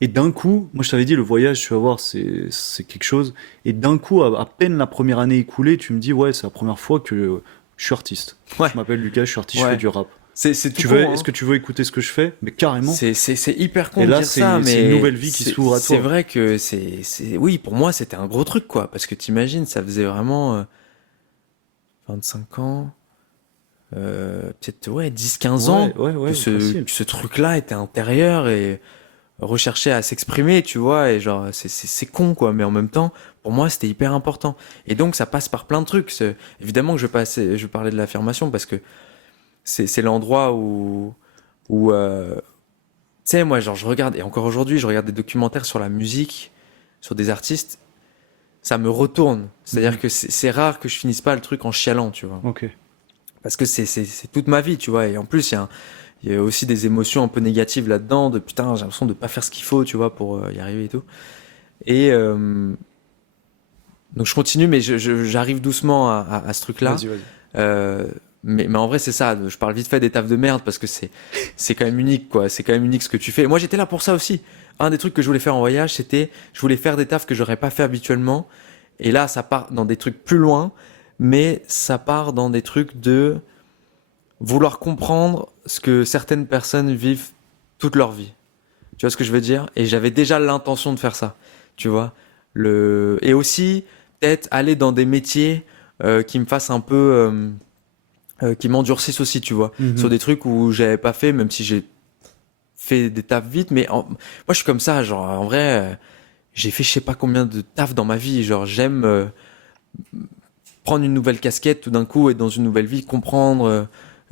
Et d'un coup, moi je t'avais dit, le voyage, tu vas voir, c'est quelque chose. Et d'un coup, à peine la première année écoulée, tu me dis, ouais, c'est la première fois que je suis artiste. Ouais, Je m'appelle Lucas, je suis artiste, je fais ouais. du rap. C'est tout con, Est-ce hein. que tu veux écouter ce que je fais? Mais carrément. C'est hyper con Et de là, dire ça, c'est une mais nouvelle vie qui s'ouvre à c'est toi. vrai que oui, pour moi, c'était un gros truc, quoi. Parce que t'imagines, ça faisait vraiment 25 ans, peut-être, ouais, 10 15 ans Ouais, facile. que ce truc-là était intérieur et recherchait à s'exprimer, tu vois. Et genre, c'est con, quoi. Mais en même temps, pour moi, c'était hyper important. Et donc, ça passe par plein de trucs. Évidemment que je parlais de l'affirmation parce que c'est l'endroit où tu sais, moi, genre, je regarde, et encore aujourd'hui, je regarde des documentaires sur la musique, sur des artistes, ça me retourne. C'est-à-dire Mhm. que c'est rare que je finisse pas le truc en chialant, tu vois. Ok. Parce que c'est toute ma vie, tu vois. Et en plus, il y a aussi des émotions un peu négatives là-dedans, de putain, j'ai l'impression de pas faire ce qu'il faut, tu vois, pour y arriver et tout. Et donc, je continue, mais j'arrive doucement à ce truc-là. Vas-y. Euh, mais en vrai, c'est ça. Je parle vite fait des tafs de merde parce que c'est quand même unique, quoi. C'est quand même unique ce que tu fais. Moi, j'étais là pour ça aussi. Un des trucs que je voulais faire en voyage, c'était je voulais faire des tafs que j'aurais pas fait habituellement. Et là, ça part dans des trucs plus loin, mais ça part dans des trucs de vouloir comprendre ce que certaines personnes vivent toute leur vie. Tu vois ce que je veux dire? Et j'avais déjà l'intention de faire ça. Tu vois? Et aussi, peut-être aller dans des métiers qui me fassent un peu. Qui m'endurcissent aussi, tu vois. Sur Mhm. des trucs où j'avais pas fait, même si j'ai fait des tafs vite, mais moi je suis comme ça, genre en vrai, j'ai fait je sais pas combien de tafs dans ma vie, genre j'aime prendre une nouvelle casquette tout d'un coup, être dans une nouvelle vie, comprendre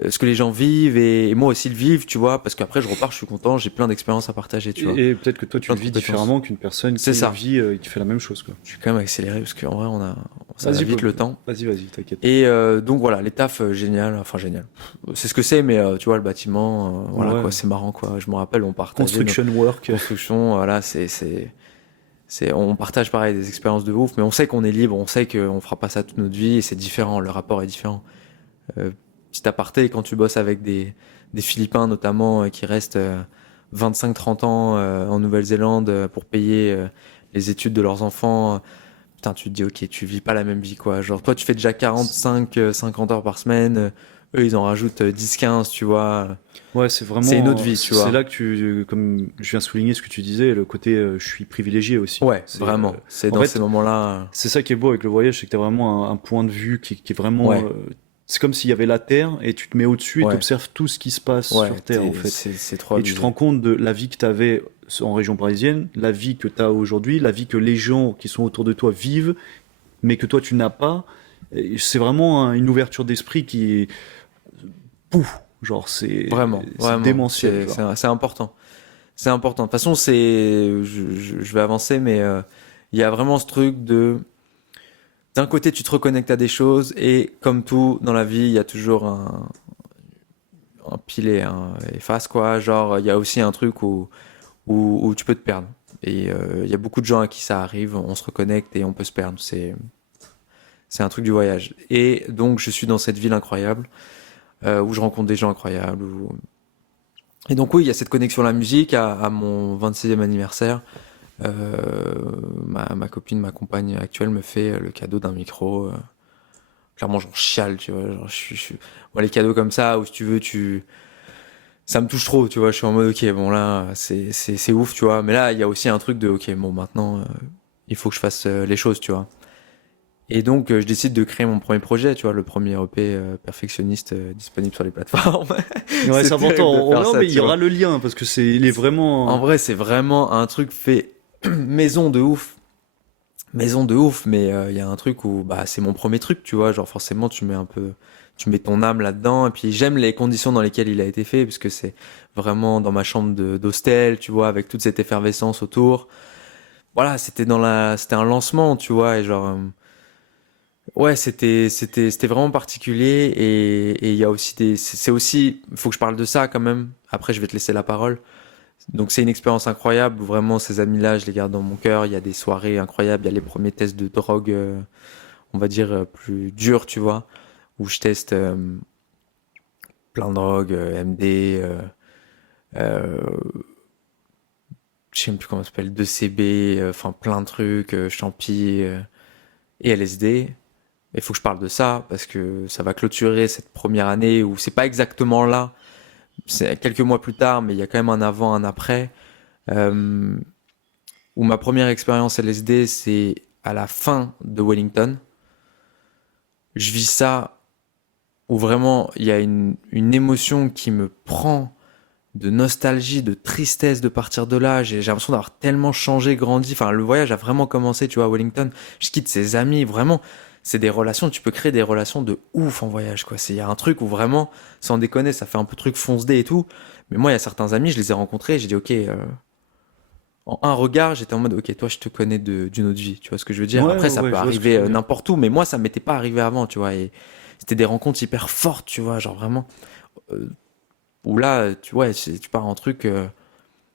ce que les gens vivent et moi aussi le vivre, tu vois, parce qu'après je repars, je suis content, j'ai plein d'expériences à partager, tu vois, Et peut-être que toi, tu plein le de vis compétences. différemment qu'une personne C'est qui le ça. vit et qui fait la même chose, quoi. Je suis quand même accéléré parce qu'en vrai ça va Vas-y, vite le temps. vas-y, t'inquiète. Et donc voilà, les tafs, génial, enfin génial. C'est ce que c'est, mais tu vois, le bâtiment, voilà Ouais. quoi, c'est marrant quoi. Je me rappelle, on partageait nos Construction work. constructions, voilà, on partage pareil des expériences de ouf, mais on sait qu'on est libre, on sait qu'on fera pas ça toute notre vie, et c'est différent, le rapport est différent. Petit aparté, quand tu bosses avec des Philippins notamment, qui restent 25-30 ans en Nouvelle-Zélande pour payer les études de leurs enfants, putain, tu te dis, ok, tu vis pas la même vie, quoi. Genre, toi, tu fais déjà 45, 50 heures par semaine. Eux, ils en rajoutent 10-15, tu vois. Ouais, c'est C'est une autre vraiment, vie, tu c'est vois. là que comme je viens souligner ce que tu disais, le côté je suis privilégié aussi. Ouais, vraiment. C'est En dans ces fait, moments-là. c'est ça qui est beau avec le voyage, c'est que tu as vraiment un point de vue qui est vraiment, Ouais, c'est comme s'il y avait la Terre et tu te mets au-dessus et tu ouais, observes tout ce qui se passe ouais. sur Terre, en fait. C'est trop Et tu te abusé. rends compte de la vie que tu avais en région parisienne, la vie que tu as aujourd'hui, la vie que les gens qui sont autour de toi vivent, mais que toi tu n'as pas. Et c'est vraiment une ouverture d'esprit qui est pouf, genre Vraiment, c'est vraiment. démentiel, genre. C'est important. C'est important. De toute façon, je vais avancer, mais il y a vraiment ce truc de. D'un côté, tu te reconnectes à des choses, et comme tout dans la vie, il y a toujours un pile et un et face, quoi. Genre, il y a aussi un truc où tu peux te perdre. Et il y a beaucoup de gens à qui ça arrive, on se reconnecte et on peut se perdre. C'est un truc du voyage. Et donc, je suis dans cette ville incroyable, où je rencontre des gens incroyables. Et donc, oui, il y a cette connexion à la musique, à mon 26e anniversaire. Ma copine, ma compagne actuelle me fait le cadeau d'un micro. Clairement, j'en chiale, tu vois. Genre, moi, les cadeaux comme ça, où si tu veux, ça me touche trop, tu vois. Je suis en mode, ok, bon là, c'est ouf, tu vois. Mais là, il y a aussi un truc de, ok, bon, maintenant, il faut que je fasse les choses, tu vois. Et donc, je décide de créer mon premier projet, tu vois, le premier EP perfectionniste disponible sur les plateformes. Ouais, c'est C'est important. terrible de faire Non, ça, mais il y tu vois. aura le lien parce que il est En vraiment. vrai, c'est vraiment un truc fait maison de ouf. Maison de ouf, mais il y a un truc où bah c'est mon premier truc, tu vois, genre forcément tu mets ton âme là-dedans, et puis j'aime les conditions dans lesquelles il a été fait, puisque c'est vraiment dans ma chambre d'hostel, tu vois, avec toute cette effervescence autour. Voilà, c'était un lancement, tu vois, et genre ouais, c'était vraiment particulier, et il y a aussi c'est aussi, il faut que je parle de ça quand même. Après, je vais te laisser la parole. Donc c'est une expérience incroyable, vraiment ces amis-là, je les garde dans mon cœur, il y a des soirées incroyables, il y a les premiers tests de drogue, on va dire plus durs, tu vois, où je teste plein de drogues, MD, euh, je sais même plus comment ça s'appelle, 2CB, enfin plein de trucs, champi et LSD. Il faut que je parle de ça parce que ça va clôturer cette première année où c'est pas exactement là, c'est quelques mois plus tard, mais il y a quand même un avant, un après. Euh, où ma première expérience LSD, c'est à la fin de Wellington. Je vis ça où vraiment il y a une émotion qui me prend de nostalgie, de tristesse de partir de là. J'ai l'impression d'avoir tellement changé, grandi. Enfin, le voyage a vraiment commencé, tu vois, à Wellington. Je quitte ses amis, vraiment. C'est des relations, tu peux créer des relations de ouf en voyage, quoi. Il y a un truc où vraiment, sans déconner, ça fait un peu truc fonce-dé et tout. Mais moi, il y a certains amis, je les ai rencontrés, j'ai dit, ok, en un regard, j'étais en mode, ok, toi, je te connais d'une autre vie, tu vois ce que je veux dire. Ouais, Après, ça ouais, peut je vois ce que tu arriver veux dire. n'importe où, mais moi, ça m'était pas arrivé avant, tu vois. Et c'était des rencontres hyper fortes, tu vois, genre vraiment, euh, où là, tu vois, tu pars en truc,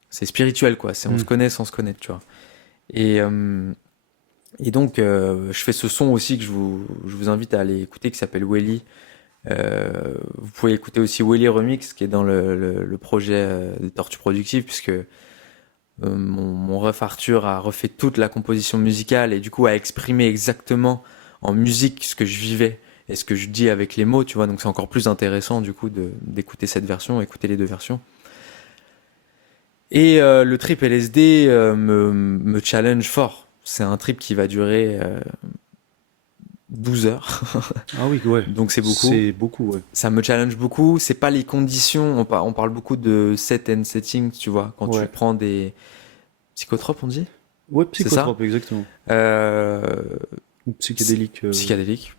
c'est spirituel, quoi. C'est on se Hmm. connaît sans se connaître, tu vois. Et, euh, et donc, je fais ce son aussi que je vous invite à aller écouter, qui s'appelle Welly. Vous pouvez écouter aussi Welly Remix, qui est dans le projet des Tortues Productives, puisque mon ref Arthur a refait toute la composition musicale et du coup a exprimé exactement en musique ce que je vivais et ce que je dis avec les mots, tu vois. Donc c'est encore plus intéressant du coup d'écouter cette version, écouter les deux versions. Et le trip LSD me challenge fort. C'est un trip qui va durer 12 heures, Ah oui, ouais. donc c'est beaucoup. C'est beaucoup, ouais. Ça me challenge beaucoup. C'est pas les conditions. On parle beaucoup de set and setting, tu vois. Quand tu Ouais. prends des psychotropes, on dit, Ouais, c'est ça. psychotrope, exactement. Euh, Ou psychédélique. Psychédélique.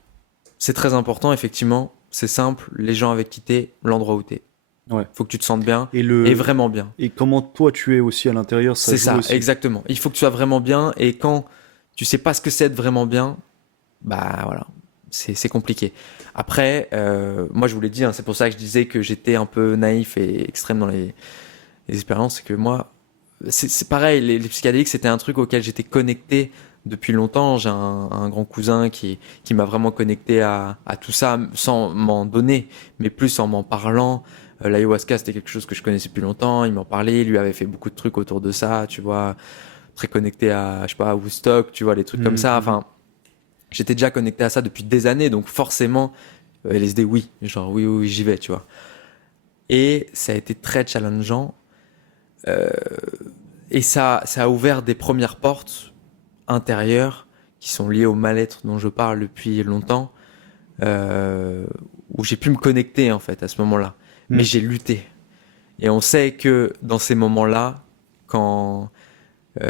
C'est très important, effectivement. C'est simple. Les gens avec qui t'es, l'endroit où t'es. Ouais. Faut que tu te sentes bien Et et le vraiment bien. et comment toi tu es aussi à l'intérieur, ça C'est joue ça, aussi. exactement. Il faut que tu sois vraiment bien et quand tu sais pas ce que c'est de vraiment bien, bah voilà, c'est compliqué. Après, moi je vous l'ai dit, hein, c'est pour ça que je disais que j'étais un peu naïf et extrême dans les expériences, c'est que moi, c'est pareil, les psychédéliques c'était un truc auquel j'étais connecté depuis longtemps. J'ai un grand cousin qui m'a vraiment connecté à tout ça sans m'en donner, mais plus en m'en parlant. L'ayahuasca c'était quelque chose que je connaissais depuis longtemps, il m'en parlait, il lui avait fait beaucoup de trucs autour de ça, tu vois, très connecté à, je sais pas, à Woodstock, tu vois, les trucs comme ça. Mhm. Enfin, j'étais déjà connecté à ça depuis des années, donc forcément, LSD, oui, genre oui, oui, oui, j'y vais, tu vois. Et ça a été très challengeant. Euh, et ça a ouvert des premières portes intérieures qui sont liées au mal-être dont je parle depuis longtemps, euh, où j'ai pu me connecter en fait à ce moment-là. Mais Mhm. j'ai lutté. Et on sait que dans ces moments-là, quand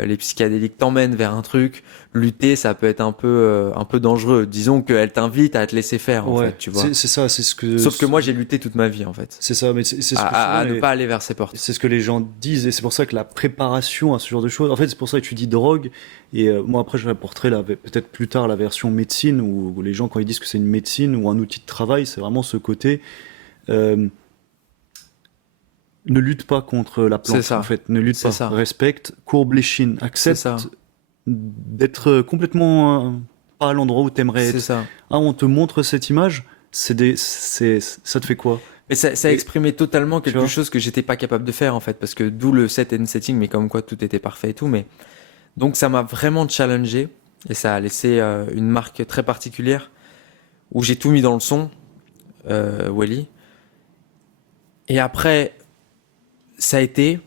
les psychédéliques t'emmènent vers un truc, lutter, ça peut être un peu dangereux. Disons qu'elle t'invite à te laisser faire, en Ouais, fait, tu vois. c'est ça, Sauf que moi, j'ai lutté toute ma vie, en fait, c'est ça, mais c'est ce que souvent à ne pas aller vers ces portes. c'est ce que les gens disent, et c'est pour ça que la préparation à ce genre de choses, en fait, c'est pour ça que tu dis drogue, et moi après je rapporterai peut-être plus tard la version médecine, où les gens quand ils disent que c'est une médecine ou un outil de travail, c'est vraiment ce côté, euh, ne lutte pas contre la C'est plante, en ça, fait, ne lutte c'est pas, ça, respecte, courbe l'échine, c'est accepte ça, d'être complètement pas à l'endroit où t'aimerais c'est être. ça. Ah, on te montre cette image, ça te fait quoi? Mais ça a Et, exprimé totalement tu quelque vois? chose que j'étais pas capable de faire, en fait, parce que d'où le set and setting, mais comme quoi tout était parfait et tout. Mais donc ça m'a vraiment challengé, et ça a laissé une marque très particulière, où j'ai tout mis dans le son, Wally. Et après, ça a été,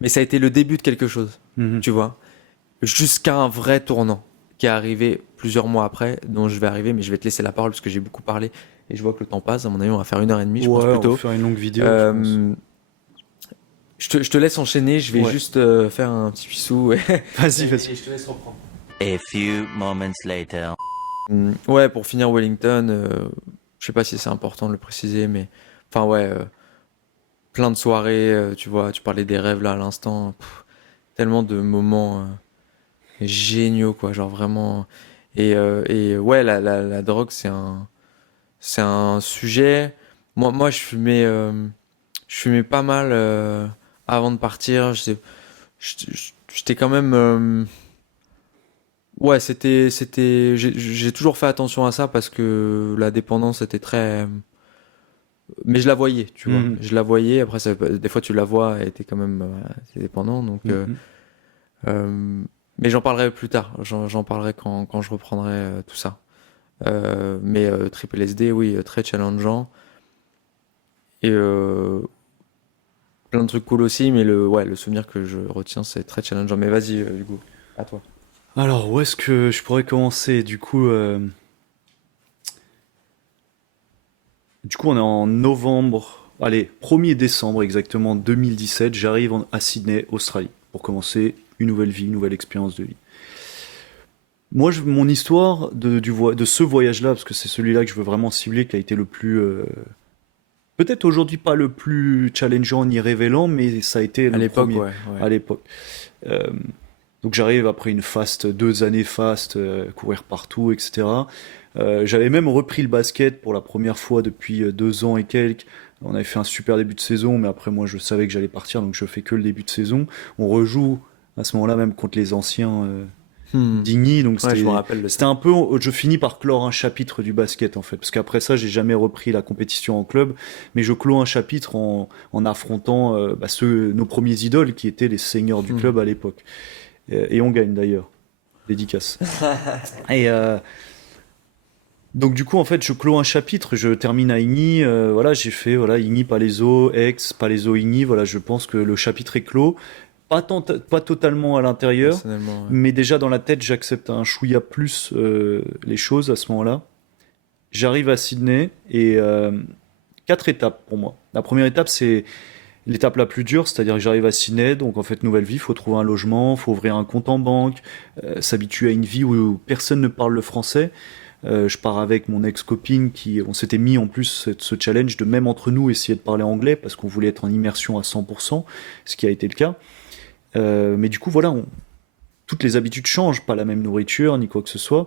mais ça a été le début de quelque chose, Mhm. tu vois, jusqu'à un vrai tournant qui est arrivé plusieurs mois après, dont je vais arriver, mais je vais te laisser la parole parce que j'ai beaucoup parlé et je vois que le temps passe. À mon avis, on va faire 1 heure et demie, je pense Ouais, on va plutôt. faire une longue vidéo, je pense. Euh, je te laisse enchaîner, je vais Ouais. juste faire un petit pissou Vas-y, et vas-y. je te laisse reprendre. A few moments later. Ouais, pour finir Wellington, je sais pas si c'est important de le préciser, mais enfin ouais, plein de soirées, tu vois, tu parlais des rêves là à l'instant, tellement de moments géniaux quoi, genre vraiment. Et ouais, la drogue c'est un sujet. Moi je fumais pas mal avant de partir. J'étais quand même Ouais, j'ai toujours fait attention à ça parce que la dépendance était très, mais je la voyais, tu vois. Mhm. Je la voyais. Après, des fois, tu la vois et t'es quand même, t'es dépendant. Donc, Mhm. euh, mais j'en parlerai plus tard. J'en parlerai quand je reprendrai tout ça. Mais Triple SD, oui, très challengeant et plein de trucs cool aussi. Mais ouais, le souvenir que je retiens, c'est très challengeant. Mais vas-y, Hugo, à toi. Alors, où est-ce que je pourrais commencer? Du coup, on est en novembre, allez, 1er décembre exactement 2017. J'arrive à Sydney, Australie, pour commencer une nouvelle vie, une nouvelle expérience de vie. Moi, mon histoire de ce voyage-là, parce que c'est celui-là que je veux vraiment cibler, qui a été le plus, peut-être aujourd'hui pas le plus challengeant ni révélant, mais ça a été À le l'époque, premier ouais, ouais. à l'époque. Euh, donc j'arrive après une 2 années faste, courir partout, etc. J'avais même repris le basket pour la première fois depuis 2 ans et quelques. On avait fait un super début de saison, mais après moi je savais que j'allais partir, donc je fais que le début de saison. On rejoue à ce moment-là même contre les anciens Hmm. d'Igny, donc Ouais, je me c'était rappelle de c'était ça. un peu, je finis par clore un chapitre du basket en fait, parce qu'après ça j'ai jamais repris la compétition en club, mais je clôt un chapitre en affrontant nos premiers idoles qui étaient les seniors du Hmm. club à l'époque. Et on gagne d'ailleurs. Dédicace. Et donc du coup en fait je clôt un chapitre, je termine à Igny, voilà j'ai fait voilà Igny Palaiseau, Aix, Palaiseau Igny, voilà je pense que le chapitre est clos. Pas totalement à l'intérieur, Personnellement, ouais. mais déjà dans la tête j'accepte un chouïa plus les choses à ce moment-là. J'arrive à Sydney et 4 étapes pour moi. La première étape c'est l'étape la plus dure, c'est-à-dire que j'arrive à Sydney, donc en fait nouvelle vie, faut trouver un logement, faut ouvrir un compte en banque, s'habituer à une vie où personne ne parle le français. Je pars avec mon ex-copine on s'était mis en plus ce challenge de même entre nous essayer de parler anglais parce qu'on voulait être en immersion à 100%, ce qui a été le cas. Mais du coup voilà, toutes les habitudes changent, pas la même nourriture ni quoi que ce soit.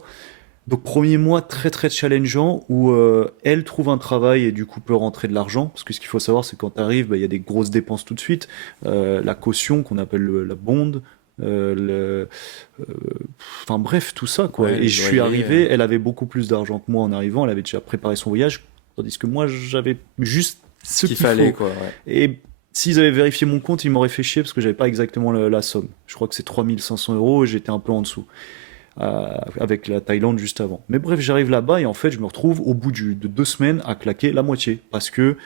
Donc premier mois très très challengeant où elle trouve un travail et du coup peut rentrer de l'argent parce que ce qu'il faut savoir c'est que quand tu arrives il y a des grosses dépenses tout de suite. La caution qu'on appelle la bond, euh, enfin bref tout ça quoi, Ouais, et les je suis loyers. arrivé, elle avait beaucoup plus d'argent que moi en arrivant, elle avait déjà préparé son voyage tandis que moi j'avais juste Ce ce qu'il qu'il fallait, faut. quoi, ouais. Et s'ils avaient vérifié mon compte ils m'auraient fait chier parce que j'avais pas exactement la somme, je crois que c'est 3 500 € et j'étais un peu en dessous avec la Thaïlande juste avant. Mais bref, j'arrive là-bas et en fait, je me retrouve au bout de 2 semaines à claquer la moitié parce que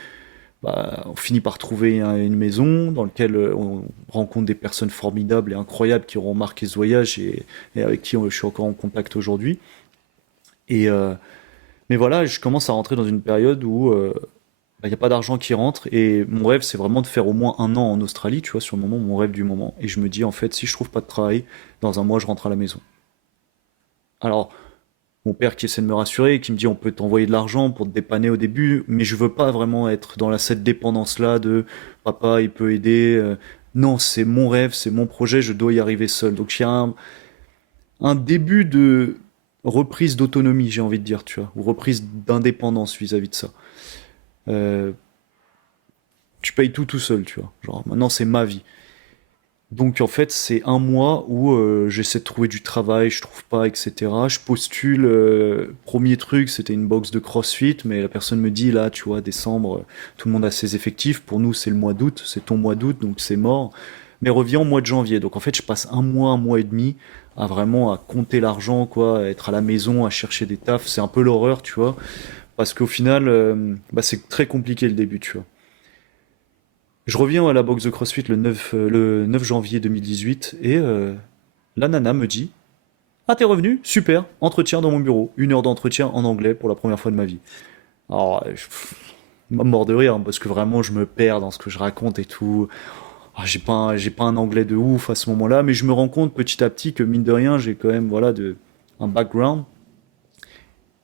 on finit par trouver une maison dans laquelle on rencontre des personnes formidables et incroyables qui auront marqué ce voyage et avec qui je suis encore en contact aujourd'hui. Et mais voilà, je commence à rentrer dans une période où il n'y a pas d'argent qui rentre et mon rêve c'est vraiment de faire au moins un an en Australie, tu vois, sur le moment, mon rêve du moment. Et je me dis en fait, si je trouve pas de travail, dans un mois je rentre à la maison. Alors, mon père qui essaie de me rassurer, qui me dit on peut t'envoyer de l'argent pour te dépanner au début, mais je veux pas vraiment être dans cette dépendance-là de papa, il peut aider. Non, c'est mon rêve, c'est mon projet, je dois y arriver seul. Donc il y a un début de reprise d'autonomie, j'ai envie de dire, tu vois, ou reprise d'indépendance vis-à-vis de ça. Euh, tu payes tout seul, tu vois. Genre maintenant c'est ma vie. Donc en fait, c'est un mois où j'essaie de trouver du travail, je trouve pas, etc. Je postule. Premier truc, c'était une box de CrossFit, mais la personne me dit là, tu vois, décembre, tout le monde a ses effectifs. Pour nous, c'est le mois d'août, c'est ton mois d'août, donc c'est mort. Mais reviens au mois de janvier. Donc en fait, je passe un mois et demi à vraiment à compter l'argent, quoi, à être à la maison, à chercher des tafs. C'est un peu l'horreur, tu vois, parce qu'au final, c'est très compliqué le début, tu vois. Je reviens à la boxe de CrossFit le 9 janvier 2018 et la nana me dit: Ah, t'es revenu? Super, entretien dans mon bureau. 1 heure d'entretien en anglais pour la première fois de ma vie. Alors, mort de rire, hein, parce que vraiment je me perds dans ce que je raconte et tout. Ah, j'ai pas un anglais de ouf à ce moment-là, mais je me rends compte petit à petit que mine de rien, j'ai quand même voilà, un background.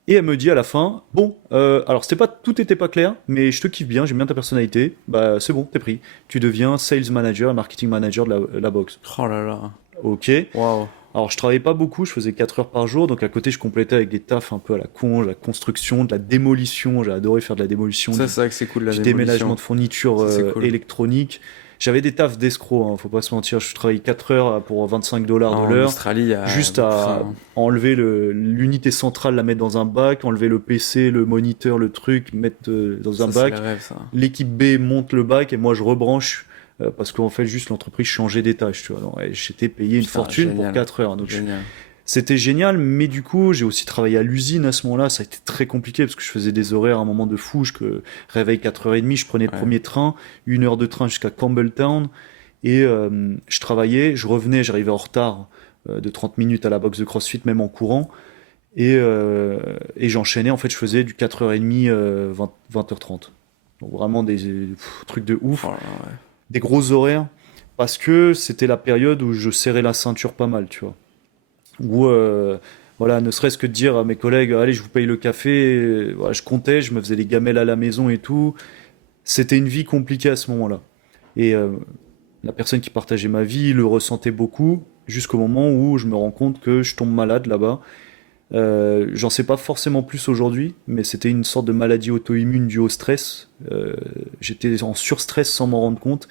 Et elle me dit à la fin, bon, alors tout était pas clair, mais je te kiffe bien, j'aime bien ta personnalité, bah c'est bon, t'es pris. Tu deviens sales manager, marketing manager de la boxe. Oh là là. Ok. Waouh. Alors je travaillais pas beaucoup, je faisais 4 heures par jour, donc à côté je complétais avec des tafs un peu à la con, la construction, de la démolition, j'ai adoré faire de la démolition, Ça, c'est vrai que c'est cool, la du déménagement démolition. de fournitures Ça, c'est cool. électroniques. J'avais des tafs d'escroc, hein, faut pas se mentir. Je travaillais 4 heures pour 25 dollars de En l'heure, Australie, il y a juste beaucoup à ça, hein. enlever l'unité centrale, la mettre dans un bac, enlever le PC, le moniteur, le truc, mettre dans un Ça, c'est le bac. rêve, ça. L'équipe B monte le bac et moi je rebranche parce qu'en fait juste l'entreprise changeait d'étage, tu vois. Donc, ouais, j'étais payé une Putain, fortune pour génial. 4 heures. Donc Génial. c'était génial, mais du coup j'ai aussi travaillé à l'usine à ce moment-là. Ça a été très compliqué parce que je faisais des horaires à un moment de fou. Réveille 4h30, je prenais le Ouais. premier train, 1 heure de train jusqu'à Campbelltown et je travaillais, je revenais, j'arrivais en retard de 30 minutes à la boxe de CrossFit, même en courant. Et j'enchaînais, en fait, je faisais du 4h30, 20h30. Donc vraiment des trucs de ouf, Oh là là, ouais. des gros horaires, parce que c'était la période où je serrais la ceinture pas mal, tu vois. Où, voilà, ne serait-ce que de dire à mes collègues, allez, je vous paye le café, voilà, je comptais, je me faisais les gamelles à la maison et tout. C'était une vie compliquée à ce moment-là. Et la personne qui partageait ma vie le ressentait beaucoup, jusqu'au moment où je me rends compte que je tombe malade là-bas. J'en sais pas forcément plus aujourd'hui, mais c'était une sorte de maladie auto-immune due au stress. J'étais en surstress sans m'en rendre compte,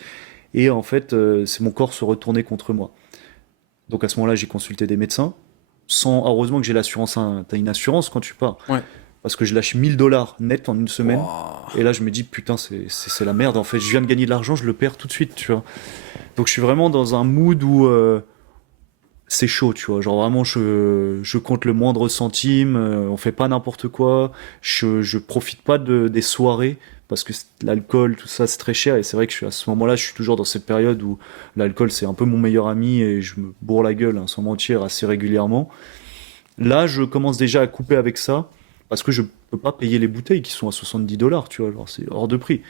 et en fait, c'est mon corps se retournait contre moi. Donc à ce moment-là, j'ai consulté des médecins. Heureusement que j'ai l'assurance, hein. T'as une assurance quand tu pars, Ouais. parce que je lâche 1 000 dollars net en une semaine. Wow. Et là, je me dis putain, c'est la merde. En fait, je viens de gagner de l'argent, je le perds tout de suite, tu vois. Donc je suis vraiment dans un mood où c'est chaud, tu vois. Genre vraiment, je compte le moindre centime, on fait pas n'importe quoi. Je profite pas des soirées parce que l'alcool, tout ça, c'est très cher. Et c'est vrai que à ce moment-là, je suis toujours dans cette période où l'alcool, c'est un peu mon meilleur ami et je me bourre la gueule, hein, sans mentir, assez régulièrement. Là, je commence déjà à couper avec ça parce que je peux pas payer les bouteilles qui sont à 70 dollars, tu vois. Genre, c'est hors de prix.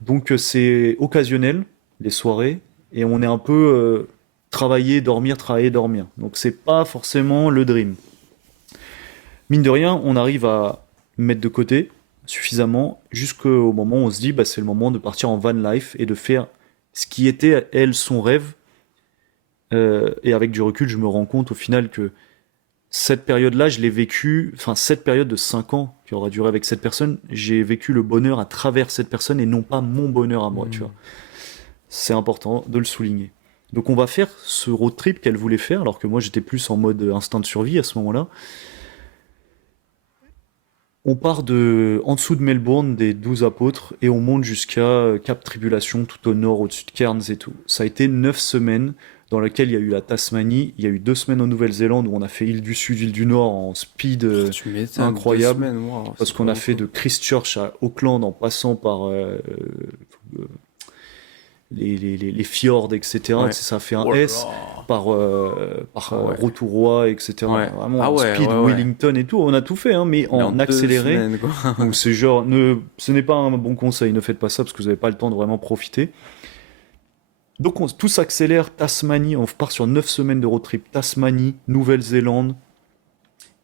Donc, c'est occasionnel, les soirées, et on est un peu travailler, dormir, travailler, dormir. Donc c'est pas forcément le dream. Mine de rien, on arrive à mettre de côté suffisamment jusqu'au moment où on se dit bah, c'est le moment de partir en van life et de faire ce qui était, elle, son rêve. Et avec du recul, je me rends compte au final que cette période-là, je l'ai vécue, enfin cette période de 5 ans qui aura duré avec cette personne, j'ai vécu le bonheur à travers cette personne et non pas mon bonheur à moi, tu vois. C'est important de le souligner. Donc on va faire ce road trip qu'elle voulait faire, alors que moi j'étais plus en mode instinct de survie à ce moment-là. On part en dessous de Melbourne, des 12 apôtres, et on monte jusqu'à Cap Tribulation, tout au nord, au-dessus de Cairns et tout. Ça a été 9 semaines, dans lesquelles il y a eu la Tasmanie, il y a eu 2 semaines en Nouvelle-Zélande, où on a fait île du Sud, île du Nord, en speed Tu m'étonnes, incroyable, 2 semaines, wow, parce c'est qu'on pas a fait beaucoup. de Christchurch à Auckland, en passant par les fjords, etc. Ouais. Tu sais, ça fait un Oh là S là. par Ah ouais. Rotorua, etc. Ouais. Vraiment Ah en ouais, speed, ouais, ouais. Wellington et tout. On a tout fait, hein, mais Mais en en deux accéléré. semaines, quoi. Donc c'est genre, ce n'est pas un bon conseil, ne faites pas ça parce que vous n'avez pas le temps de vraiment profiter. Donc tout s'accélère, Tasmanie, on part sur 9 semaines de road trip. Tasmanie, Nouvelle-Zélande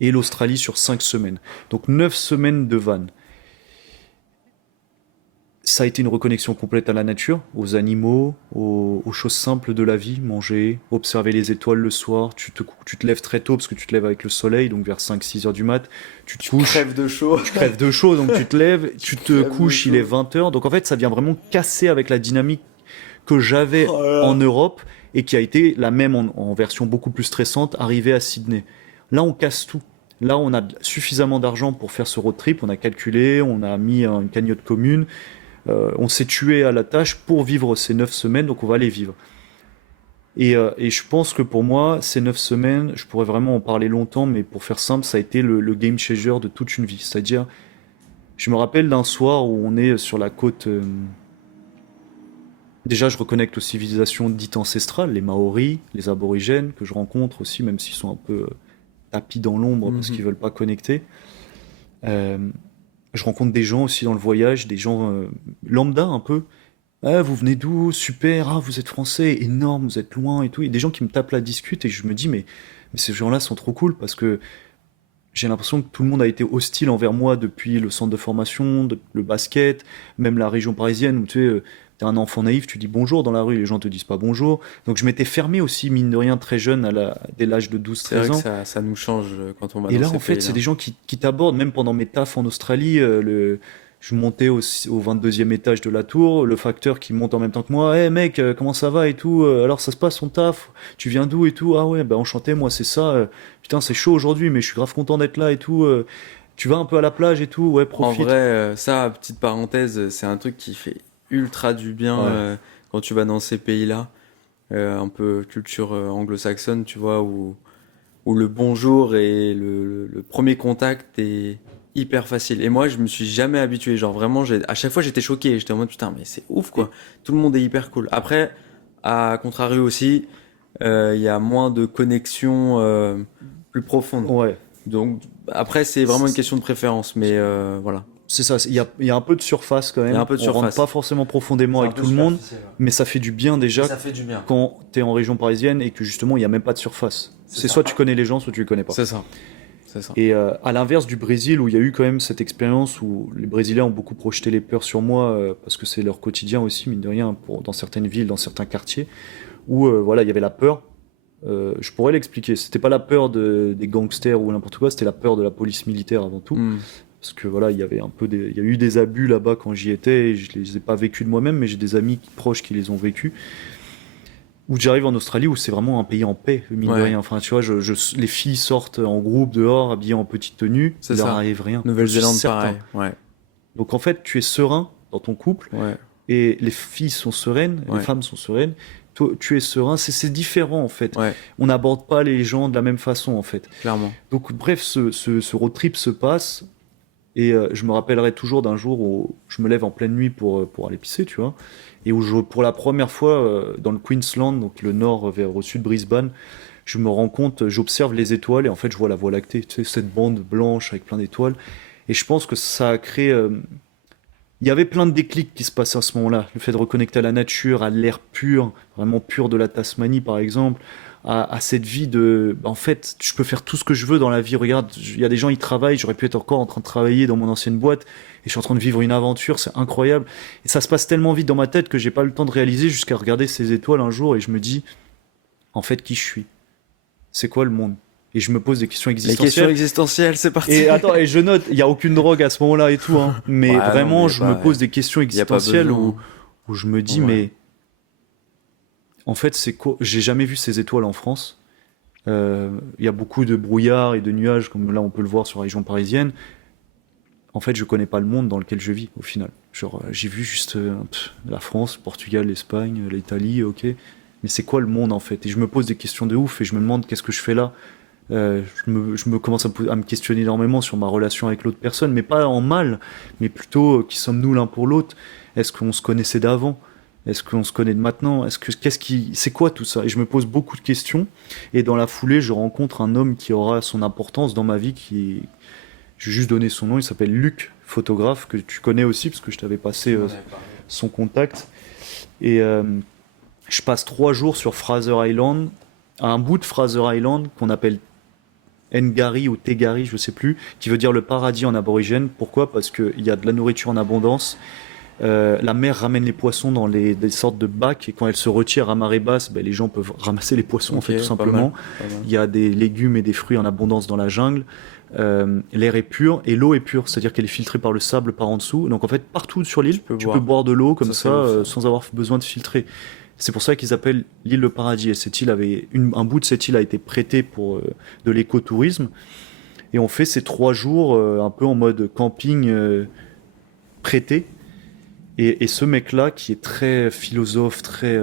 et l'Australie sur 5 semaines. Donc 9 semaines de van. Ça a été une reconnexion complète à la nature, aux animaux, aux choses simples de la vie, manger, observer les étoiles le soir, tu te lèves très tôt parce que tu te lèves avec le soleil, donc vers 5-6 heures du mat, tu te couches, Crève de chaud. tu crèves de chaud, donc tu te lèves, tu te crèves de couches, il chaud. est 20 heures, donc en fait ça vient vraiment casser avec la dynamique que j'avais Oh là là. en Europe et qui a été la même en version beaucoup plus stressante, arrivée à Sydney. Là on casse tout. Là, on a suffisamment d'argent pour faire ce road trip. On a calculé, on a mis une cagnotte commune. On s'est tué à la tâche pour vivre ces 9 semaines, donc on va les vivre. Et je pense que pour moi, ces 9 semaines, je pourrais vraiment en parler longtemps, mais pour faire simple, ça a été le game changer de toute une vie. C'est-à-dire, je me rappelle d'un soir où on est sur la côte. Déjà, je reconnecte aux civilisations dites ancestrales, les Maoris, les aborigènes, que je rencontre aussi, même s'ils sont un peu tapis dans l'ombre parce qu'ils veulent pas connecter. Euh, je rencontre des gens aussi dans le voyage, des gens lambda un peu. Ah, vous venez d'où? Super, ah, vous êtes français, énorme, vous êtes loin et tout. Et des gens qui me tapent la discute et je me dis, mais ces gens-là sont trop cool parce que j'ai l'impression que tout le monde a été hostile envers moi depuis le centre de formation, le basket, même la région parisienne où tu sais, t'es un enfant naïf, tu dis bonjour dans la rue, les gens te disent pas bonjour. Donc je m'étais fermé aussi, mine de rien, très jeune, dès l'âge de C'est vrai 12-13 que ans. ça nous change quand on va Et dans là, ces en fait, pays-là. c'est des gens qui t'abordent, même pendant mes tafs en Australie. Je montais au 22e étage de la tour, le facteur qui monte en même temps que moi, hey mec, comment ça va et tout, alors ça se passe ton taf, tu viens d'où et tout, ah ouais, bah enchanté, moi c'est ça, putain c'est chaud aujourd'hui, mais je suis grave content d'être là et tout, tu vas un peu à la plage et tout, ouais, En profite. vrai, ça, petite parenthèse, c'est un truc qui fait ultra du bien Ouais, quand tu vas dans ces pays-là, un peu culture anglo-saxonne, tu vois, où le bonjour et le premier contact est hyper facile. Et moi, je me suis jamais habitué. Genre vraiment, à chaque fois, j'étais choqué. J'étais en mode putain, mais c'est ouf quoi. Tout le monde est hyper cool. Après, à contrario aussi, il y a moins de connexions plus profondes. ouais. Donc après, c'est vraiment une question de préférence. Mais voilà, C'est ça, il y a un peu de surface quand il y a même. un peu de On rentre surface. pas forcément profondément C'est un avec peu tout le monde, superficiel. Ouais. mais ça fait du bien déjà Ça fait du bien. quand t'es en région parisienne et que justement il y a même pas de surface. C'est ça. soit tu connais les gens, soit tu les connais pas. C'est ça. C'est ça. Et à l'inverse du Brésil, où il y a eu quand même cette expérience où les Brésiliens ont beaucoup projeté les peurs sur moi, parce que c'est leur quotidien aussi, mine de rien, dans certaines villes, dans certains quartiers, où voilà, il y avait la peur. Je pourrais l'expliquer. C'était pas la peur des gangsters ou n'importe quoi, c'était la peur de la police militaire avant tout. Hmm. Parce que voilà, il y avait il y a eu des abus là-bas quand j'y étais, et je les ai pas vécus de moi-même, mais j'ai des amis proches qui les ont vécus. Où j'arrive en Australie, où c'est vraiment un pays en paix, mine de Ouais. rien. Enfin, tu vois, les filles sortent en groupe dehors, habillées en petite tenue, C'est il leur ça. arrive rien. Je suis Nouvelle-Zélande, certain. pareil. Ouais. Donc en fait, tu es serein dans ton couple, Ouais. et les filles sont sereines, Ouais. les femmes sont sereines. Toi, tu es serein, c'est différent en fait. Ouais. On n'aborde pas les gens de la même façon en fait. Clairement. Donc bref, ce road trip se passe. Et je me rappellerai toujours d'un jour où je me lève en pleine nuit pour aller pisser, tu vois. Et où pour la première fois dans le Queensland, donc le nord vers au sud de Brisbane, je me rends compte, j'observe les étoiles et en fait je vois la Voie lactée, tu sais, cette bande blanche avec plein d'étoiles. Et je pense que ça a créé... il y avait plein de déclics qui se passaient à ce moment-là. Le fait de reconnecter à la nature, à l'air pur, vraiment pur de la Tasmanie par exemple, à cette vie de... En fait, je peux faire tout ce que je veux dans la vie. Regarde, il y a des gens, ils travaillent, j'aurais pu être encore en train de travailler dans mon ancienne boîte, et je suis en train de vivre une aventure, c'est incroyable. Et ça se passe tellement vite dans ma tête que j'ai pas le temps de réaliser jusqu'à regarder ces étoiles un jour, et je me dis, en fait, qui je suis? C'est quoi le monde? Et je me pose des questions Les questions existentielles. existentielles, c'est parti. Et attends, et je note, il y a aucune drogue à ce moment-là et tout, hein. Mais Ouais, non, vraiment, mais je me pose des questions y a pas existentielles besoin. où je me dis, Ouais. mais en fait, c'est quoi? J'ai jamais vu ces étoiles en France. Il y a beaucoup de brouillard et de nuages, comme là on peut le voir sur la région parisienne. En fait, je connais pas le monde dans lequel je vis, au final. Genre, j'ai vu juste la France, le Portugal, l'Espagne, l'Italie, ok. Mais c'est quoi le monde en fait? Et je me pose des questions de ouf et je me demande qu'est-ce que je fais là. Je me commence à me questionner énormément sur ma relation avec l'autre personne, mais pas en mal, mais plutôt qui sommes-nous l'un pour l'autre? Est-ce qu'on se connaissait d'avant? Est-ce qu'on se connaît de maintenant? C'est quoi tout ça? Et je me pose beaucoup de questions. Et dans la foulée, je rencontre un homme qui aura son importance dans ma vie. Je vais juste donner son nom. Il s'appelle Luc, photographe, que tu connais aussi parce que je t'avais passé son contact. Et je passe 3 jours sur Fraser Island, à un bout de Fraser Island qu'on appelle Ngari ou Tegari, je sais plus, qui veut dire le paradis en aborigène. Pourquoi? Parce qu'il y a de la nourriture en abondance. La mer ramène les poissons dans des sortes de bacs et quand elle se retire à marée basse, ben, les gens peuvent ramasser les poissons en Ok, fait tout pas simplement. mal, pas mal. Il y a des légumes et des fruits en abondance dans la jungle. L'air est pur et l'eau est pure, c'est-à-dire qu'elle est filtrée par le sable par en dessous. Donc en fait partout sur l'île, tu peux boire de l'eau comme Ça, c'est ça, ouf, ça. sans avoir besoin de filtrer. C'est pour ça qu'ils appellent l'île le paradis. Et cette île un bout de cette île a été prêté pour de l'écotourisme. Et on fait ces 3 jours un peu en mode camping prêté. Et ce mec-là, qui est très philosophe, très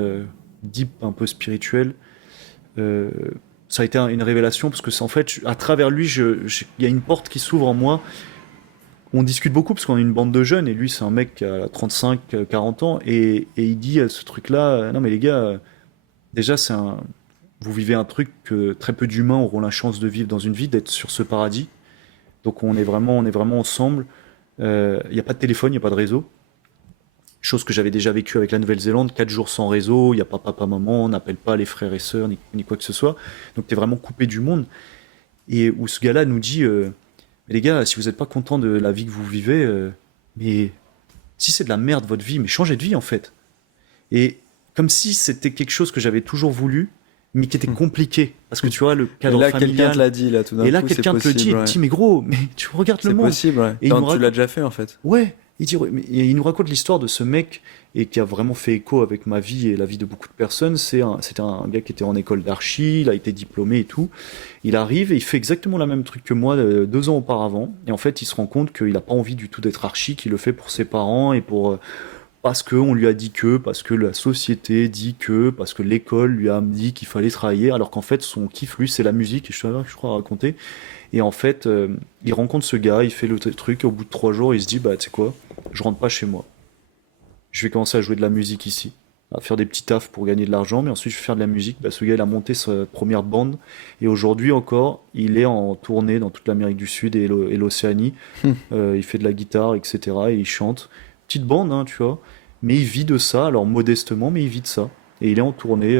deep, un peu spirituel, ça a été une révélation parce que c'est en fait, à travers lui, il y a une porte qui s'ouvre en moi. On discute beaucoup parce qu'on est une bande de jeunes et lui, c'est un mec qui a 35, 40 ans et il dit ce truc-là, non mais les gars, déjà vous vivez un truc que très peu d'humains auront la chance de vivre dans une vie, d'être sur ce paradis. Donc on est vraiment ensemble. Il n'y a pas de téléphone, il n'y a pas de réseau. Chose que j'avais déjà vécu avec la Nouvelle-Zélande, 4 jours sans réseau, il n'y a pas papa, maman, on n'appelle pas les frères et sœurs, ni quoi que ce soit. Donc tu es vraiment coupé du monde. Et où ce gars-là nous dit, mais les gars, si vous n'êtes pas content de la vie que vous vivez, mais si c'est de la merde votre vie, mais changez de vie en fait. Et comme si c'était quelque chose que j'avais toujours voulu, mais qui était compliqué. Parce que tu vois, le Et cadre là, quelqu'un familial... te l'a dit, là, tout d'un Et là, coup, quelqu'un c'est te le dit, possible, et te dit, mais gros, mais tu regardes le c'est monde. possible, ouais. Et il Non, nous tu l'as déjà fait, en fait. Ouais. Il dit, ouais, et il nous raconte l'histoire de ce mec et qui a vraiment fait écho avec ma vie et la vie de beaucoup de personnes. C'était un gars qui était en école d'archi, il a été diplômé et tout. Il arrive et il fait exactement la même truc que moi 2 ans auparavant. Et en fait, il se rend compte qu'il n'a pas envie du tout d'être archi, qu'il le fait pour ses parents et parce qu'on lui a dit que, parce que la société dit que, parce que l'école lui a dit qu'il fallait travailler, alors qu'en fait, son kiff, lui, c'est la musique, et je crois raconter. Et en fait, il rencontre ce gars, il fait le truc, et au bout de 3 jours, il se dit, bah, tu sais quoi, je rentre pas chez moi. Je vais commencer à jouer de la musique ici, à faire des petits tafs pour gagner de l'argent, mais ensuite je vais faire de la musique. Bah, ce gars, il a monté sa première bande, et aujourd'hui encore, il est en tournée dans toute l'Amérique du Sud et l'Océanie. Il fait de la guitare, etc., et il chante. Petite bande, hein, tu vois, mais il vit de ça, alors modestement, mais il vit de ça. Et il est en tournée.